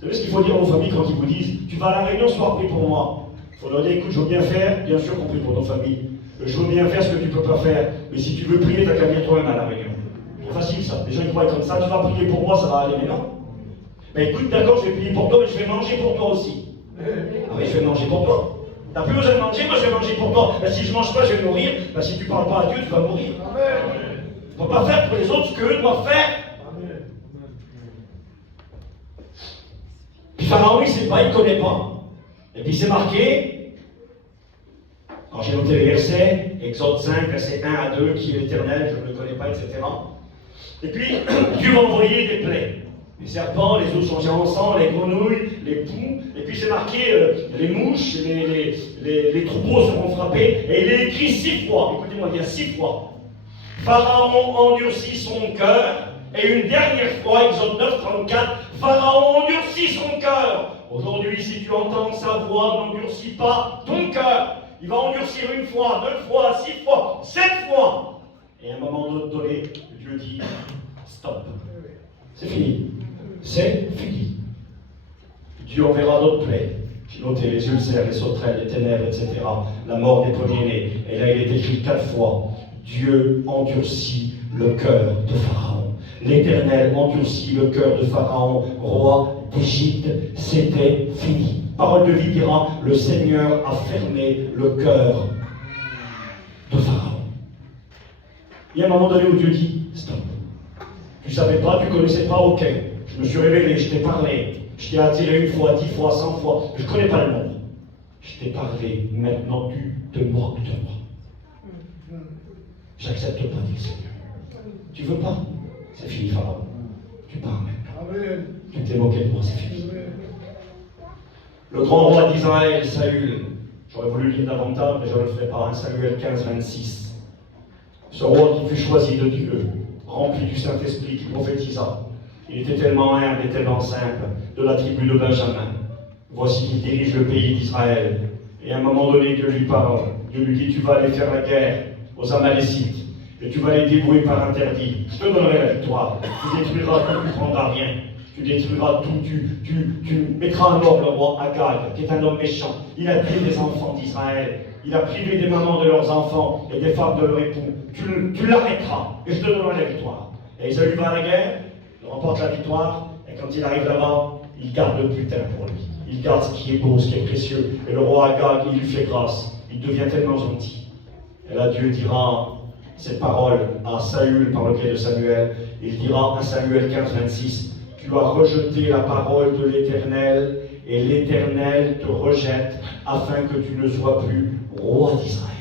Vous savez ce qu'il faut dire aux familles quand ils vous disent, tu vas à la réunion ce soir, prie pour moi. Il faut leur dire, écoute, je veux bien faire, bien sûr qu'on prie pour nos familles. Je veux bien faire ce que tu ne peux pas faire, mais si tu veux prier, tu n'as qu'à venir toi-même à la réunion. C'est facile ça. Les gens ils croient comme ça, tu vas prier pour moi, ça va aller, mais non. Mais écoute, d'accord, je vais prier pour toi, mais je vais manger pour toi aussi. Ah oui, je vais manger pour toi. T'as plus besoin de manger, moi je vais manger pour toi. Ben, si je ne mange pas, je vais mourir. Ben, si tu ne parles pas à Dieu, tu vas mourir. Tu ne peux pas faire pour les autres ce qu'eux doivent faire. Puis Pharaon, il ne sait pas, il ne connaît pas. Et puis c'est marqué, quand j'ai noté les versets, Exode 5, versets 1 à 2, qui est l'Éternel, je ne le connais pas, etc. Et puis, Dieu va envoyer des plaies. Les serpents, les os changés en sang, les grenouilles, les poux, et puis c'est marqué les mouches, les troupeaux seront frappés, et il est écrit 6 fois, écoutez-moi bien, 6 fois. Pharaon endurcit son cœur, et une dernière fois, Exode 9, 34, Pharaon endurcit son cœur. Aujourd'hui, si tu entends sa voix, n'endurcis pas ton cœur. Il va endurcir 1 fois, 2 fois, 6 fois, 7 fois. Et à un moment donné, Dieu dit, stop. C'est fini. C'est fini. Dieu enverra d'autres plaies. J'ai noté les ulcères, les sauterelles, les ténèbres, etc. La mort des premiers-nés. Et là, il est écrit 4 fois. Dieu endurcit le cœur de Pharaon. L'Éternel endurcit le cœur de Pharaon, roi d'Égypte. C'était fini. Parole de vie dira, le Seigneur a fermé le cœur de Pharaon. Il y a un moment donné où Dieu dit, stop. Tu ne savais pas, tu ne connaissais pas, ok. Je me suis révélé, je t'ai parlé. Je t'ai attiré 1 fois, 10 fois, 100 fois. Je ne connais pas le nom. Je t'ai parlé, maintenant tu te moques de moi. J'accepte pas, dit le Seigneur. Tu veux pas? C'est fini, Pharaon. Tu pars maintenant. Tu t'es moqué de moi, c'est fini. Le grand roi d'Israël, Saül, j'aurais voulu lire davantage, mais je ne le ferai pas, Samuel 15, 26. Ce roi qui fut choisi de Dieu, rempli du Saint-Esprit, qui prophétisa. Il était tellement humble et tellement simple, de la tribu de Benjamin. Voici qu'il dirige le pays d'Israël. Et à un moment donné, Dieu lui parle. Dieu lui dit, tu vas aller faire la guerre aux Amalécites. Et tu vas les dévouer par interdit. Je te donnerai la victoire. Tu détruiras tout, tu ne prendras rien. Tu détruiras tout, tu mettras à mort le roi Agag, qui est un homme méchant. Il a tué des enfants d'Israël. Il a privé des mamans de leurs enfants et des femmes de leur époux. Tu l'arrêteras et je te donnerai la victoire. Et Isaïe va à la guerre, il remporte la victoire, et quand il arrive là-bas, il garde le butin pour lui. Il garde ce qui est beau, ce qui est précieux. Et le roi Agag, il lui fait grâce. Il devient tellement gentil. Et là, Dieu dira cette parole à Saül par le biais de Samuel. Il dira à Samuel 15, 26, tu as rejeté la parole de l'Éternel, et l'Éternel te rejette, afin que tu ne sois plus roi d'Israël.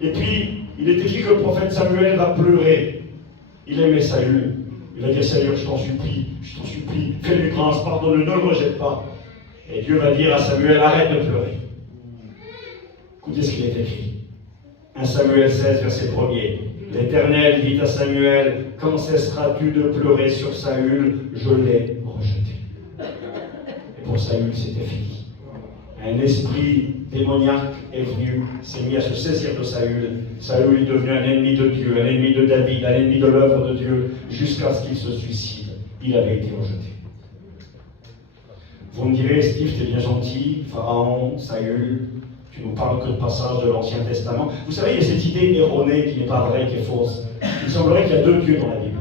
Et puis, il est écrit que le prophète Samuel va pleurer. Il aimait Saül. Il va dire, Seigneur, je t'en supplie, fais-lui grâce, pardonne-le, ne le rejette pas. Et Dieu va dire à Samuel, arrête de pleurer. Écoutez ce qu'il est écrit. 1 Samuel 16, verset 1er. L'Éternel dit à Samuel, quand cesseras-tu de pleurer sur Saül? Je l'ai rejeté. Et pour Saül, c'était fini. Un esprit démoniaque est venu, s'est mis à se saisir de Saül. Saül est devenu un ennemi de Dieu, un ennemi de David, un ennemi de l'œuvre de Dieu, jusqu'à ce qu'il se suicide. Il avait été rejeté. Vous me direz, Steve, t'es bien gentil, Pharaon, Saül, tu nous parles que de passages de l'Ancien Testament. Vous savez, il y a cette idée erronée qui n'est pas vraie, qui est fausse. Il semblerait qu'il y a 2 dieux dans la Bible.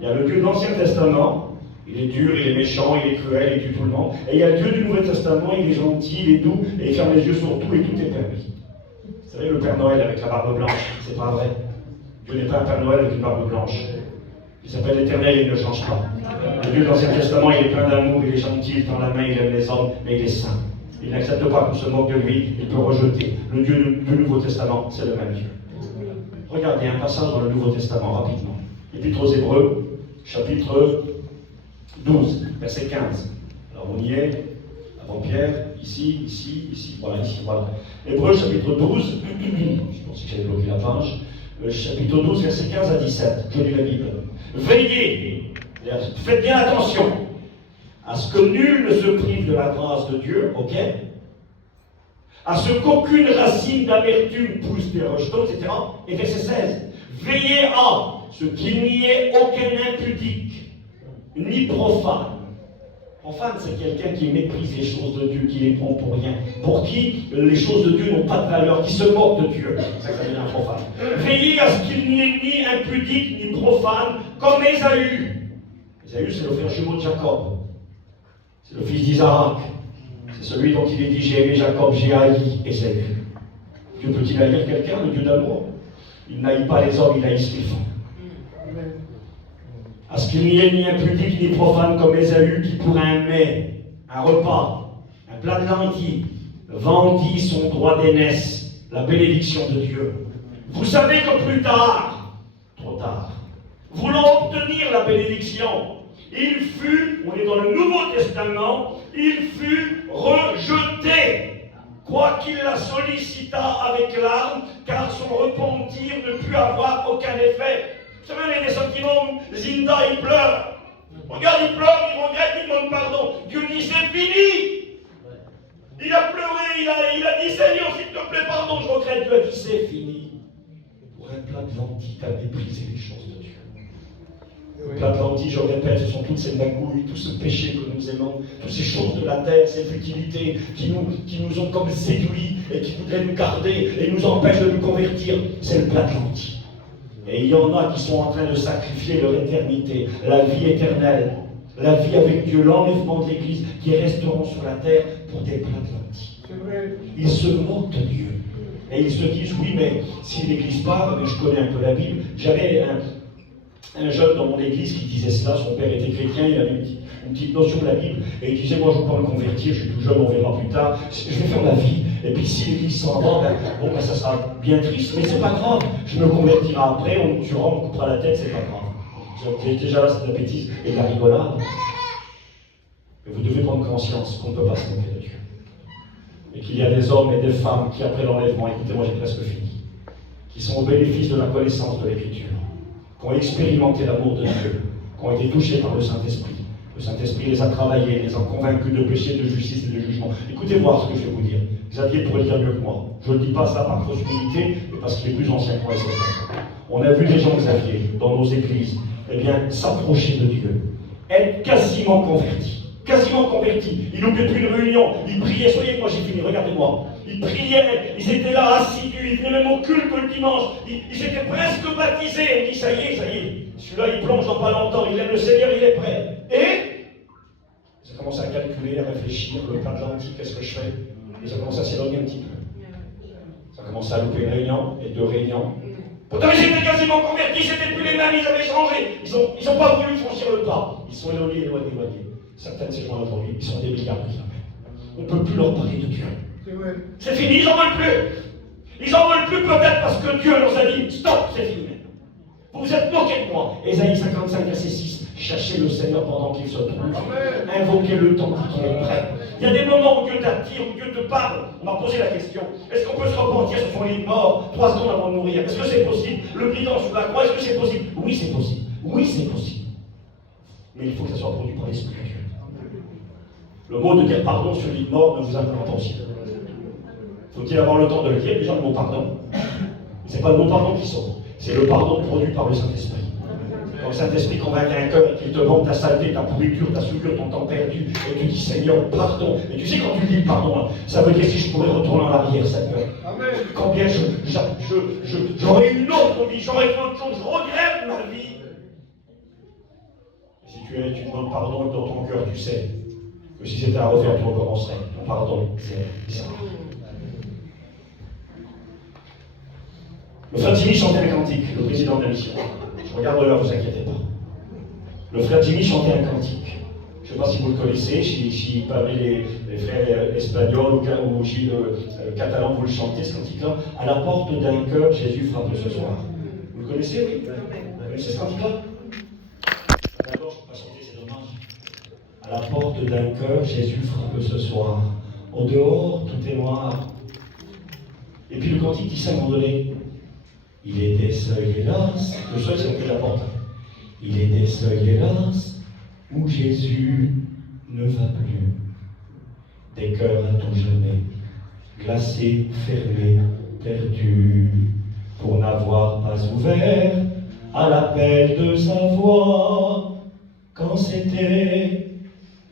Il y a le Dieu de l'Ancien Testament, il est dur, il est méchant, il est cruel, il tue tout le monde. Et il y a le Dieu du Nouveau Testament, il est gentil, il est doux, et il ferme les yeux sur tout, et tout est permis. Vous savez, le Père Noël avec la barbe blanche, c'est pas vrai. Dieu n'est pas un Père Noël avec une barbe blanche. Il s'appelle l'Éternel, il ne change pas. Le Dieu de l'Ancien Testament, il est plein d'amour, il est gentil, il tend la main, il aime les hommes, mais il est saint. Il n'accepte pas qu'on se moque de lui, il peut rejeter. Le Dieu du Nouveau Testament, c'est le même Dieu. Regardez un passage dans le Nouveau Testament, rapidement. Épître aux Hébreux, chapitre 12, verset 15. Alors on y est, avant-Pierre, ici, voilà. Hébreux, chapitre 12, je pense que j'avais bloqué la page, chapitre 12, verset 15 à 17, je lis la Bible. Veillez, faites bien attention à ce que nul ne se prive de la grâce de Dieu, ok? À ce qu'aucune racine d'amertume pousse des rejetons, etc. Et verset 16. Veillez à ce qu'il n'y ait aucun impudique, ni profane. Profane, c'est quelqu'un qui méprise les choses de Dieu, qui les prend pour rien, pour qui les choses de Dieu n'ont pas de valeur, qui se moque de Dieu. Ça devient un profane. Veillez à ce qu'il n'y ait ni impudique ni profane, comme Ésaü. Ésaü, c'est le frère jumeau de Jacob. C'est le fils d'Isaac. C'est celui dont il est dit, j'ai aimé Jacob, j'ai haï Ésaü. Dieu peut-il haïr quelqu'un, le Dieu d'amour? Il n'haït pas les hommes, il haït les femmes. À ce qu'il n'y ait ni impudique ni profane comme Ésaü qui pour un mets, un repas, un plat de lentilles, vendit son droit d'aînesse, la bénédiction de Dieu. Vous savez que plus tard, trop tard, voulant obtenir la bénédiction, il fut, on est dans le Nouveau Testament, il fut rejeté, quoiqu'il la sollicita avec larmes, car son repentir ne put avoir aucun effet. Vous savez, il y a des sentiments, Zinda, il pleure. Regarde, il pleure, il regrette, il demande pardon. Dieu dit, c'est fini. Il a pleuré, il a dit, Seigneur, s'il te plaît, pardon, je regrette. Dieu a dit, c'est fini. Pour un plat de lentilles, tu as méprisé les choses de Dieu. Le plat de lentilles, je répète, ce sont toutes ces magouilles, tout ce péché que nous aimons, toutes ces choses de la terre, ces futilités qui nous ont comme séduits et qui voudraient nous garder et nous empêchent de nous convertir. C'est le plat de lentilles. Et il y en a qui sont en train de sacrifier leur éternité, la vie éternelle, la vie avec Dieu, l'enlèvement de l'Église, qui resteront sur la terre pour des plats de lentilles. Ils se moquent de Dieu. Et ils se disent, oui, mais si l'Église part, mais je connais un peu la Bible, j'avais un jeune dans mon église qui disait cela, son père était chrétien, il avait une petite notion de la Bible, et il disait, moi je ne veux pas me convertir, je suis tout jeune, on verra plus tard, je vais faire ma vie, et puis si l'église s'en va, ça sera bien triste, mais c'est pas grave, je me convertirai après, on me tuera, on me coupera la tête, c'est pas grave. Donc déjà là, c'est de la bêtise et de la rigolade. Mais vous devez prendre conscience qu'on ne peut pas se moquer de Dieu. Et qu'il y a des hommes et des femmes qui, après l'enlèvement, écoutez-moi, j'ai presque fini, qui sont au bénéfice de la connaissance de l'Écriture, qui ont expérimenté l'amour de Dieu, qui ont été touchés par le Saint-Esprit. Le Saint-Esprit les a travaillés, les a convaincus de péché, de justice et de jugement. Écoutez voir ce que je vais vous dire. Xavier pourrait le dire mieux que moi. Je ne dis pas ça par fausse humilité, mais parce qu'il est plus ancien que moi et c'est ça. On a vu des gens, Xavier, dans nos églises, s'approcher de Dieu, être quasiment convertis. Quasiment convertis. Ils n'oubliaient plus une réunion, ils priaient, soyez moi j'ai fini, regardez-moi. Ils priaient, ils étaient là assidus, ils venaient même au culte le dimanche, ils étaient presque baptisés. On dit ça y est, celui-là il plonge dans pas longtemps, il aime le Seigneur, il est prêt. Et ils ont commencé à calculer, à réfléchir, le plat de lentilles, qu'est-ce que je fais? Ils ont commencé à s'éloigner un petit peu. Ça a commencé à louper une réunion et deux réunions. Pourtant ils étaient quasiment convertis, c'était plus les mêmes, ils avaient changé. Ils n'ont pas voulu franchir le pas. Ils sont éloignés. Certains de ces gens aujourd'hui, ils sont des milliards. On ne peut plus leur parler de Dieu. C'est fini, ils n'en veulent plus. Ils n'en veulent plus peut-être parce que Dieu leur a dit, stop, c'est fini. Vous vous êtes moqué de moi. Ésaïe 55, verset 6. Cherchez le Seigneur pendant qu'il se trouve. Invoquez-le tant qu'il est prêt. Il y a des moments où Dieu t'attire, où Dieu te parle. On m'a posé la question. Est-ce qu'on peut se repentir sur son lit de mort 3 secondes avant de mourir? Est-ce que c'est possible? Le bidon sous la croix, est-ce que c'est possible? Oui, c'est possible. Oui, c'est possible. Mais il faut que ça soit produit par l'Esprit de Dieu. Le mot de dire pardon sur le lit de mort ne vous apprend pas aussi. Faut-il avoir le temps de le dire? Déjà, le mot pardon. Ce n'est pas le mot pardon qui sauve. C'est le pardon produit par le Saint-Esprit. Quand le Saint-Esprit convainc un cœur et qu'il te montre ta saleté, ta pourriture, ta souillure, ton temps perdu, et tu dis Seigneur, pardon. Et tu sais, quand tu dis pardon, ça veut dire si je pourrais retourner en arrière, Seigneur. Combien j'aurais une autre vie, j'aurais fait autre chose, je regrette ma vie. Et si tu demandes pardon dans ton cœur, tu sais que si c'était à refaire, tu recommencerais. Ton pardon, c'est ça. Le frère Jimmy chantait un cantique, le président de la mission. Je regarde l'heure, vous inquiétez pas. Le frère Jimmy chantait un cantique. Je ne sais pas si vous le connaissez, si parmi les frères espagnols ou catalans, vous le chantez, ce cantique-là. À la porte d'un cœur, Jésus frappe ce soir. Vous le connaissez, oui? Vous connaissez ce cantique-là? D'abord, je ne peux pas chanter, c'est dommage. À la porte d'un cœur, Jésus frappe ce soir. Au dehors, tout est noir. Et puis le cantique dit ça à un moment donné. Il est des seuils, hélas, le seuil c'est la porte. Il est des seuils, hélas, où Jésus ne va plus. Des cœurs à tout jamais, glacés, fermés, perdus, pour n'avoir pas ouvert à l'appel de sa voix, quand c'était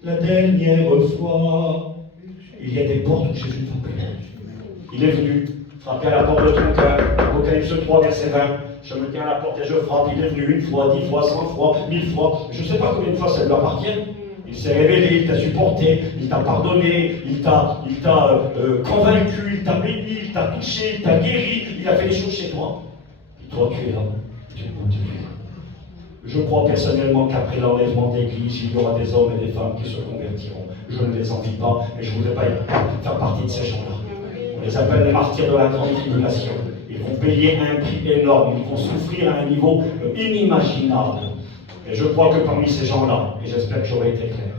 la dernière fois. Il y a des portes où Jésus ne va plus. Il est venu frapper à la porte de ton cœur. Apocalypse 3, verset 20. Je me tiens à la porte et je frappe. Il est venu 1 fois, 10 fois, 100 fois, 1000 fois. Je ne sais pas combien de fois ça lui appartient. Il s'est révélé, il t'a supporté, il t'a pardonné, il t'a convaincu, il t'a béni, il t'a touché, il t'a guéri, il a fait des choses chez toi. Et toi, tu es là, tu continues. Je crois personnellement qu'après l'enlèvement de l'Église, il y aura des hommes et des femmes qui se convertiront. Je ne les envie pas, et je ne voudrais pas faire partie de ces gens-là. On les appelle les martyrs de la grande tribulation. Ils vont payer un prix énorme, ils vont souffrir à un niveau inimaginable. Et je crois que parmi ces gens-là, et j'espère que j'aurai été clair,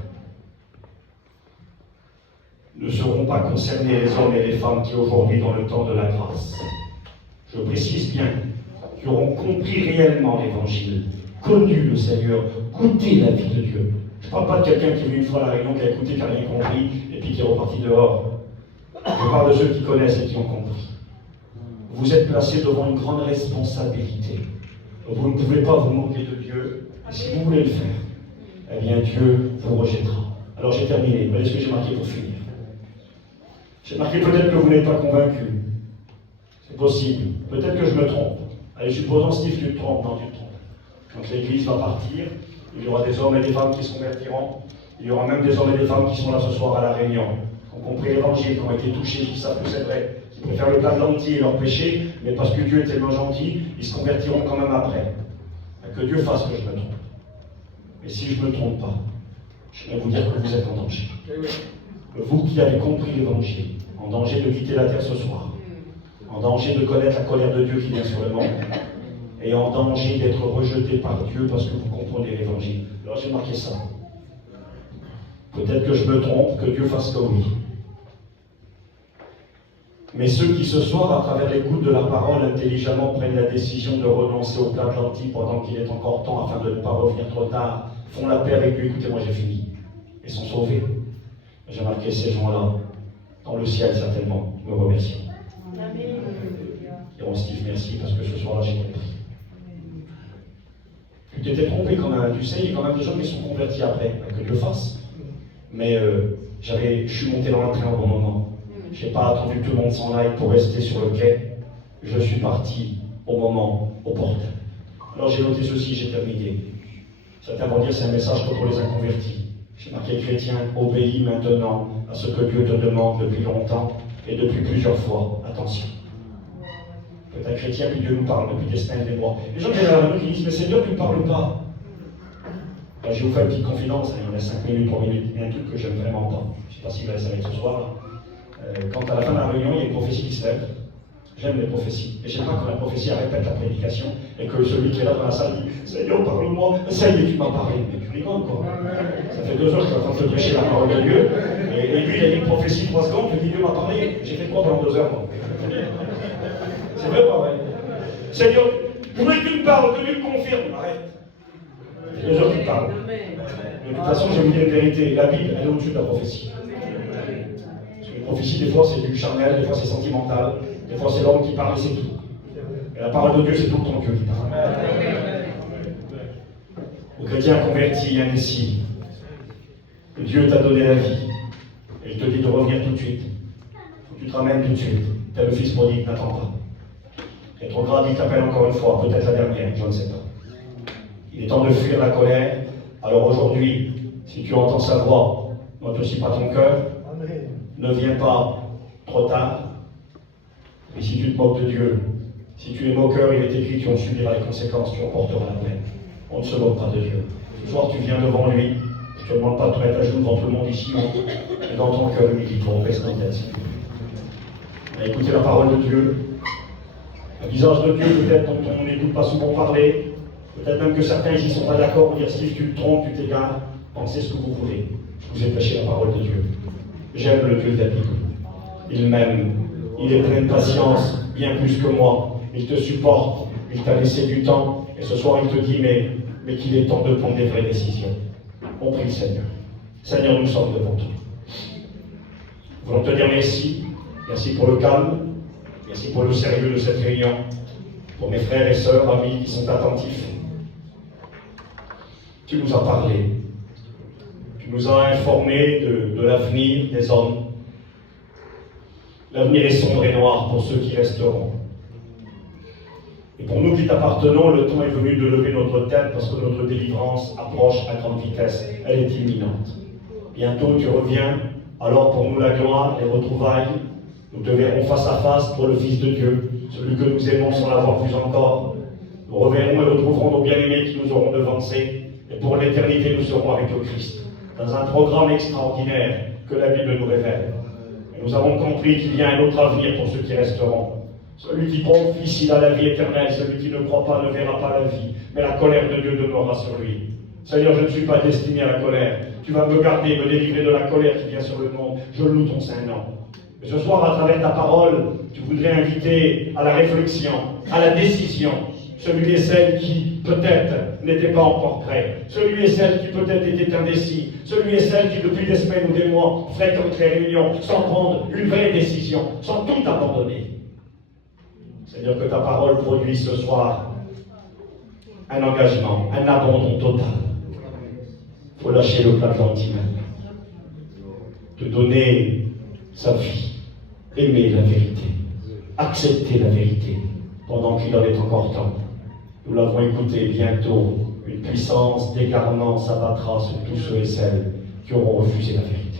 ne seront pas concernés les hommes et les femmes qui aujourd'hui, dans le temps de la grâce, je précise bien, qui auront compris réellement l'Évangile, connu le Seigneur, goûté la vie de Dieu. Je ne parle pas de quelqu'un qui est venu une fois à la réunion, qui a écouté, qui n'a rien compris, et puis qui est reparti dehors. Je parle de ceux qui connaissent et qui ont compris. Vous êtes placés devant une grande responsabilité. Vous ne pouvez pas vous moquer de Dieu. Et si vous voulez le faire, eh bien Dieu vous rejettera. Alors j'ai terminé. Voyez ce que j'ai marqué pour finir. J'ai marqué peut-être que vous n'êtes pas convaincu. C'est possible. Peut-être que je me trompe. Allez, supposons Steve, tu te trompes. Non, tu te trompes. Quand l'Église va partir, il y aura des hommes et des femmes qui se convertiront. Il y aura même des hommes et des femmes qui sont là ce soir à la réunion, qui ont compris l'Évangile, qui ont été touchés, qui savent que c'est vrai, qui préfèrent le plat de lentilles et leur péché, mais parce que Dieu est tellement gentil, ils se convertiront quand même après. Que Dieu fasse que je me trompe. Mais si je ne me trompe pas, je vais vous dire que vous êtes en danger. Vous qui avez compris l'Évangile, en danger de quitter la terre ce soir, en danger de connaître la colère de Dieu qui vient sur le monde, et en danger d'être rejeté par Dieu parce que vous comprenez l'Évangile. Alors j'ai marqué ça. Peut-être que je me trompe, que Dieu fasse que oui. Mais ceux qui ce soir, à travers l'écoute de la parole, intelligemment prennent la décision de renoncer au plat de lentilles pendant qu'il est encore temps, afin de ne pas revenir trop tard, font la paix avec lui, écoutez, moi j'ai fini, et sont sauvés. J'ai marqué ces gens-là, dans le ciel certainement, me remercient. Et on se dit merci, parce que ce soir-là j'ai compris. Tu t'étais trompé quand même, tu sais, il y a quand même des gens qui sont convertis après, que Dieu fasse. Mais je suis monté dans le train au bon moment. Je n'ai pas attendu que tout le monde s'en aille pour rester sur le quai. Je suis parti au moment opportun. Alors j'ai noté ceci, j'ai terminé. Certains vont dire que c'est un message contre les inconvertis. J'ai marqué chrétien, obéis maintenant à ce que Dieu te demande depuis longtemps et depuis plusieurs fois. Attention. Tu es un chrétien, puis Dieu nous parle depuis des semaines, des mois. Les gens qui viennent à la qui disent, mais Seigneur, tu ne me parles pas. Alors, je vais vous faire une petite confidence, il y en a 5 minutes, 3 minutes, il y a un truc que j'aime vraiment pas. Je ne sais pas s'il va laisser avec ce soir. Là. Quand à la fin de la réunion, il y a une prophétie qui se lève. J'aime les prophéties. Et j'aime pas quand la prophétie répète la prédication et que celui qui est là dans la salle dit Seigneur, parle-moi. Ça y est, tu m'as parlé. Mais tu rigoles, quoi. Ça fait 2 heures que je suis en train de te prêcher la parole de Dieu. Et lui, il a dit une prophétie 3 secondes. Je dis Dieu m'a parlé. J'ai fait quoi pendant 2 heures, moi? C'est vrai, pas vrai? Seigneur, je voudrais que tu me parles, que tu me confirmes. Arrête. 2 heures que tu parles. De toute façon, je vais vous dire une vérité. La Bible, elle est au-dessus de la prophétie. La prophétie, des fois, c'est du charnel, des fois, c'est sentimental, des fois, c'est l'homme qui parle et c'est tout. Et la parole de Dieu, c'est tout le temps Dieu qui parle. Au chrétien converti, indécis, Dieu t'a donné la vie, et il te dit de revenir tout de suite. Faut que tu te ramènes tout de suite. T'es le fils prodigue, n'attends pas. Rétrograde, il t'appelle encore une fois, peut-être la dernière, je ne sais pas. Il est temps de fuir la colère. Alors aujourd'hui, si tu entends sa voix, n'ôte aussi pas ton cœur. Ne viens pas trop tard. Et si tu te moques de Dieu, si tu es moqueur, il est écrit, tu en subiras les conséquences, tu en porteras la peine. On ne se moque pas de Dieu. Ce soir, tu viens devant lui. Je ne te demande pas de te mettre à genoux devant tout le monde ici, non. Mais dans ton cœur, humilité, baisse ta tête. Écoutez la parole de Dieu. Un visage de Dieu, peut-être, dont on n'écoute pas souvent parler. Peut-être même que certains ici ne sont pas d'accord pour dire Steve, tu te trompes, tu t'égares. Pensez ce que vous voulez. Je vous ai prêché la parole de Dieu. J'aime le Dieu de la Bible. Il m'aime. Il est plein de patience, bien plus que moi. Il te supporte. Il t'a laissé du temps. Et ce soir, il te dit, mais qu'il est temps de prendre des vraies décisions. On prie, Seigneur. Seigneur, nous sommes devant toi. Nous voulons te dire merci. Merci pour le calme. Merci pour le sérieux de cette réunion. Pour mes frères et sœurs, amis qui sont attentifs. Tu nous as parlé. Tu Tu nous as informés de l'avenir des hommes. L'avenir est sombre et noir pour ceux qui resteront. Et pour nous qui t'appartenons, le temps est venu de lever notre tête parce que notre délivrance approche à grande vitesse. Elle est imminente. Bientôt tu reviens, alors pour nous la gloire, les retrouvailles. Nous te verrons face à face, toi le Fils de Dieu, celui que nous aimons sans l'avoir vu encore. Nous reverrons et retrouverons nos bien-aimés qui nous auront devancés. Et pour l'éternité, nous serons avec le Christ, dans un programme extraordinaire que la Bible nous révèle. Et nous avons compris qu'il y a un autre avenir pour ceux qui resteront. Celui qui confie, il a la vie éternelle. Celui qui ne croit pas ne verra pas la vie, mais la colère de Dieu demeurera sur lui. Seigneur, je ne suis pas destiné à la colère. Tu vas me garder, me délivrer de la colère qui vient sur le monde. Je loue ton Saint-Nom. Et ce soir, à travers ta parole, tu voudrais inviter à la réflexion, à la décision, celui et celle qui, peut-être, n'étaient pas encore prêts, celui et celle qui, peut-être, étaient indécis, celui et celle qui, depuis des semaines ou des mois, fréquentent les réunions sans prendre une vraie décision, sans tout abandonner. Seigneur, que ta parole produise ce soir un engagement, un abandon total. Il faut lâcher le plat de l'antimène, te donner sa vie, aimer la vérité, accepter la vérité, pendant qu'il en est encore temps. Nous l'avons écouté, bientôt, une puissance d'égarement s'abattra sur tous ceux et celles qui auront refusé la vérité.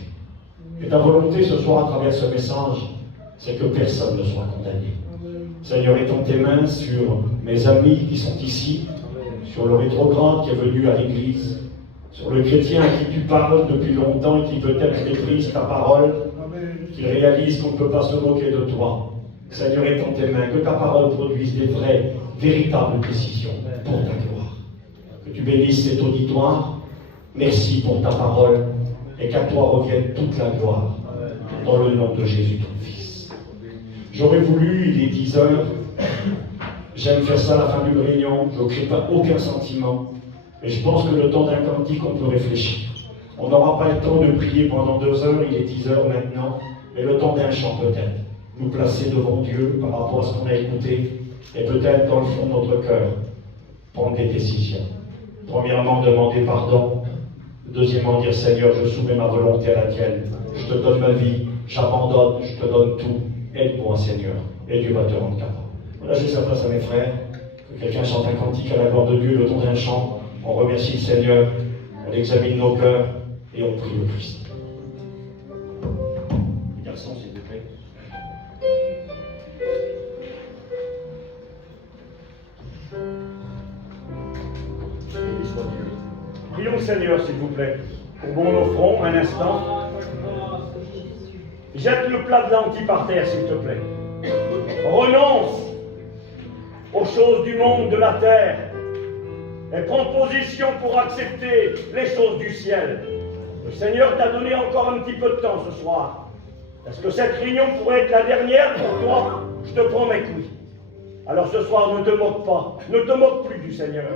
Et ta volonté ce soir, à travers ce message, c'est que personne ne soit condamné. Seigneur, étends tes mains sur mes amis qui sont ici, sur le rétrograde qui est venu à l'église, sur le chrétien à qui tu parles depuis longtemps et qui peut-être méprise ta parole, qu'il réalise qu'on ne peut pas se moquer de toi. Seigneur, étends tes mains, que ta parole produise des vraies, véritables décisions pour ta gloire. Que tu bénisses cet auditoire. Merci pour ta parole et qu'à toi revienne toute la gloire. Dans le nom de Jésus, ton Fils. J'aurais voulu, il est 10 heures, j'aime faire ça à la fin d'une réunion, je ne crée pas aucun sentiment, mais je pense que le temps d'un cantique, on peut réfléchir. On n'aura pas le temps de prier pendant 2 heures, il est 10 heures maintenant, mais le temps d'un chant peut-être. Nous placer devant Dieu par rapport à ce qu'on a écouté, et peut-être dans le fond de notre cœur, prendre des décisions. Premièrement, demander pardon. Deuxièmement, dire Seigneur, je soumets ma volonté à la tienne. Je te donne ma vie, j'abandonne, je te donne tout. Aide-moi, Seigneur, et Dieu va te rendre capable. Voilà, je laisse la place à mes frères. Que quelqu'un chante un cantique à la gloire de Dieu, le temps d'un chant. On remercie le Seigneur, on examine nos cœurs et on prie le Christ. Les garçons, s'il vous plaît. Béni soit Dieu. Prions le Seigneur, s'il vous plaît. Courbons nos fronts un instant. Jette le plat de lentilles par terre, s'il te plaît. Renonce aux choses du monde, de la terre, et prends position pour accepter les choses du ciel. Le Seigneur t'a donné encore un petit peu de temps ce soir. Est-ce que cette réunion pourrait être la dernière pour toi? Je te promets que oui. Alors ce soir, ne te moque pas, ne te moque plus du Seigneur.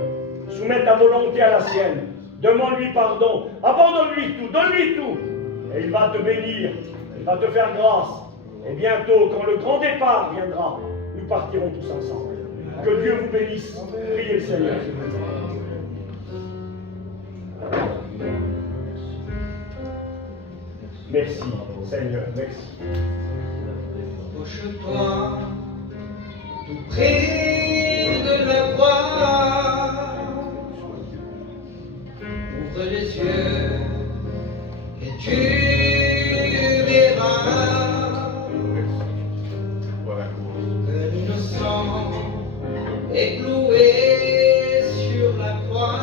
Soumets ta volonté à la sienne. Demande-lui pardon, abandonne-lui tout, donne-lui tout. Et il va te bénir, il va te faire grâce. Et bientôt, quand le grand départ viendra, nous partirons tous ensemble. Que Dieu vous bénisse. Priez le Seigneur. Merci, Seigneur, merci. Couche-toi tout près de la croix. Ouvre les yeux et tu verras que l'innocent est cloué sur la croix.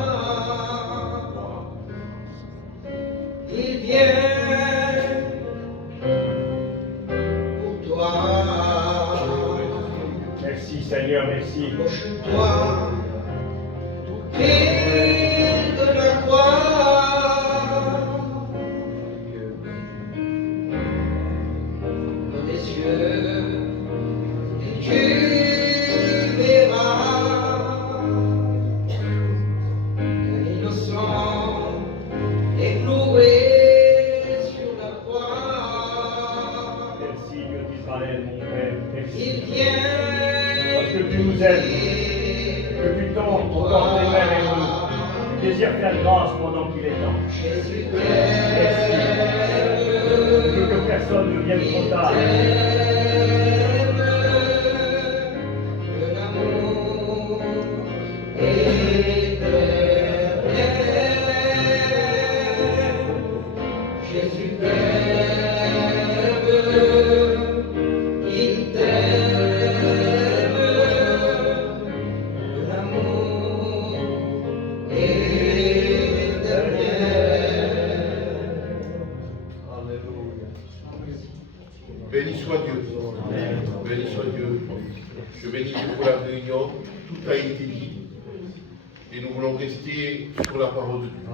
Il vient pour toi. Merci Seigneur, merci. Couche-toi tout près de la croix. Ouvre les yeux et tu verras qu'un innocent est cloué sur la croix. Merci Dieu d'Israël, mon Père. Merci. Il vient Parce que tu nous aimes, que désire faire grâce pendant qu'il est temps. Jésus Merci. Je veux que personne ne vienne trop tard. de l'amour éternel. Jésus t'aime, il t'aime, de l'amour éternel. Béni soit Dieu. Béni soit Dieu. Je bénis Dieu pour la réunion. Tout a été dit. Et nous voulons rester sur la parole de Dieu.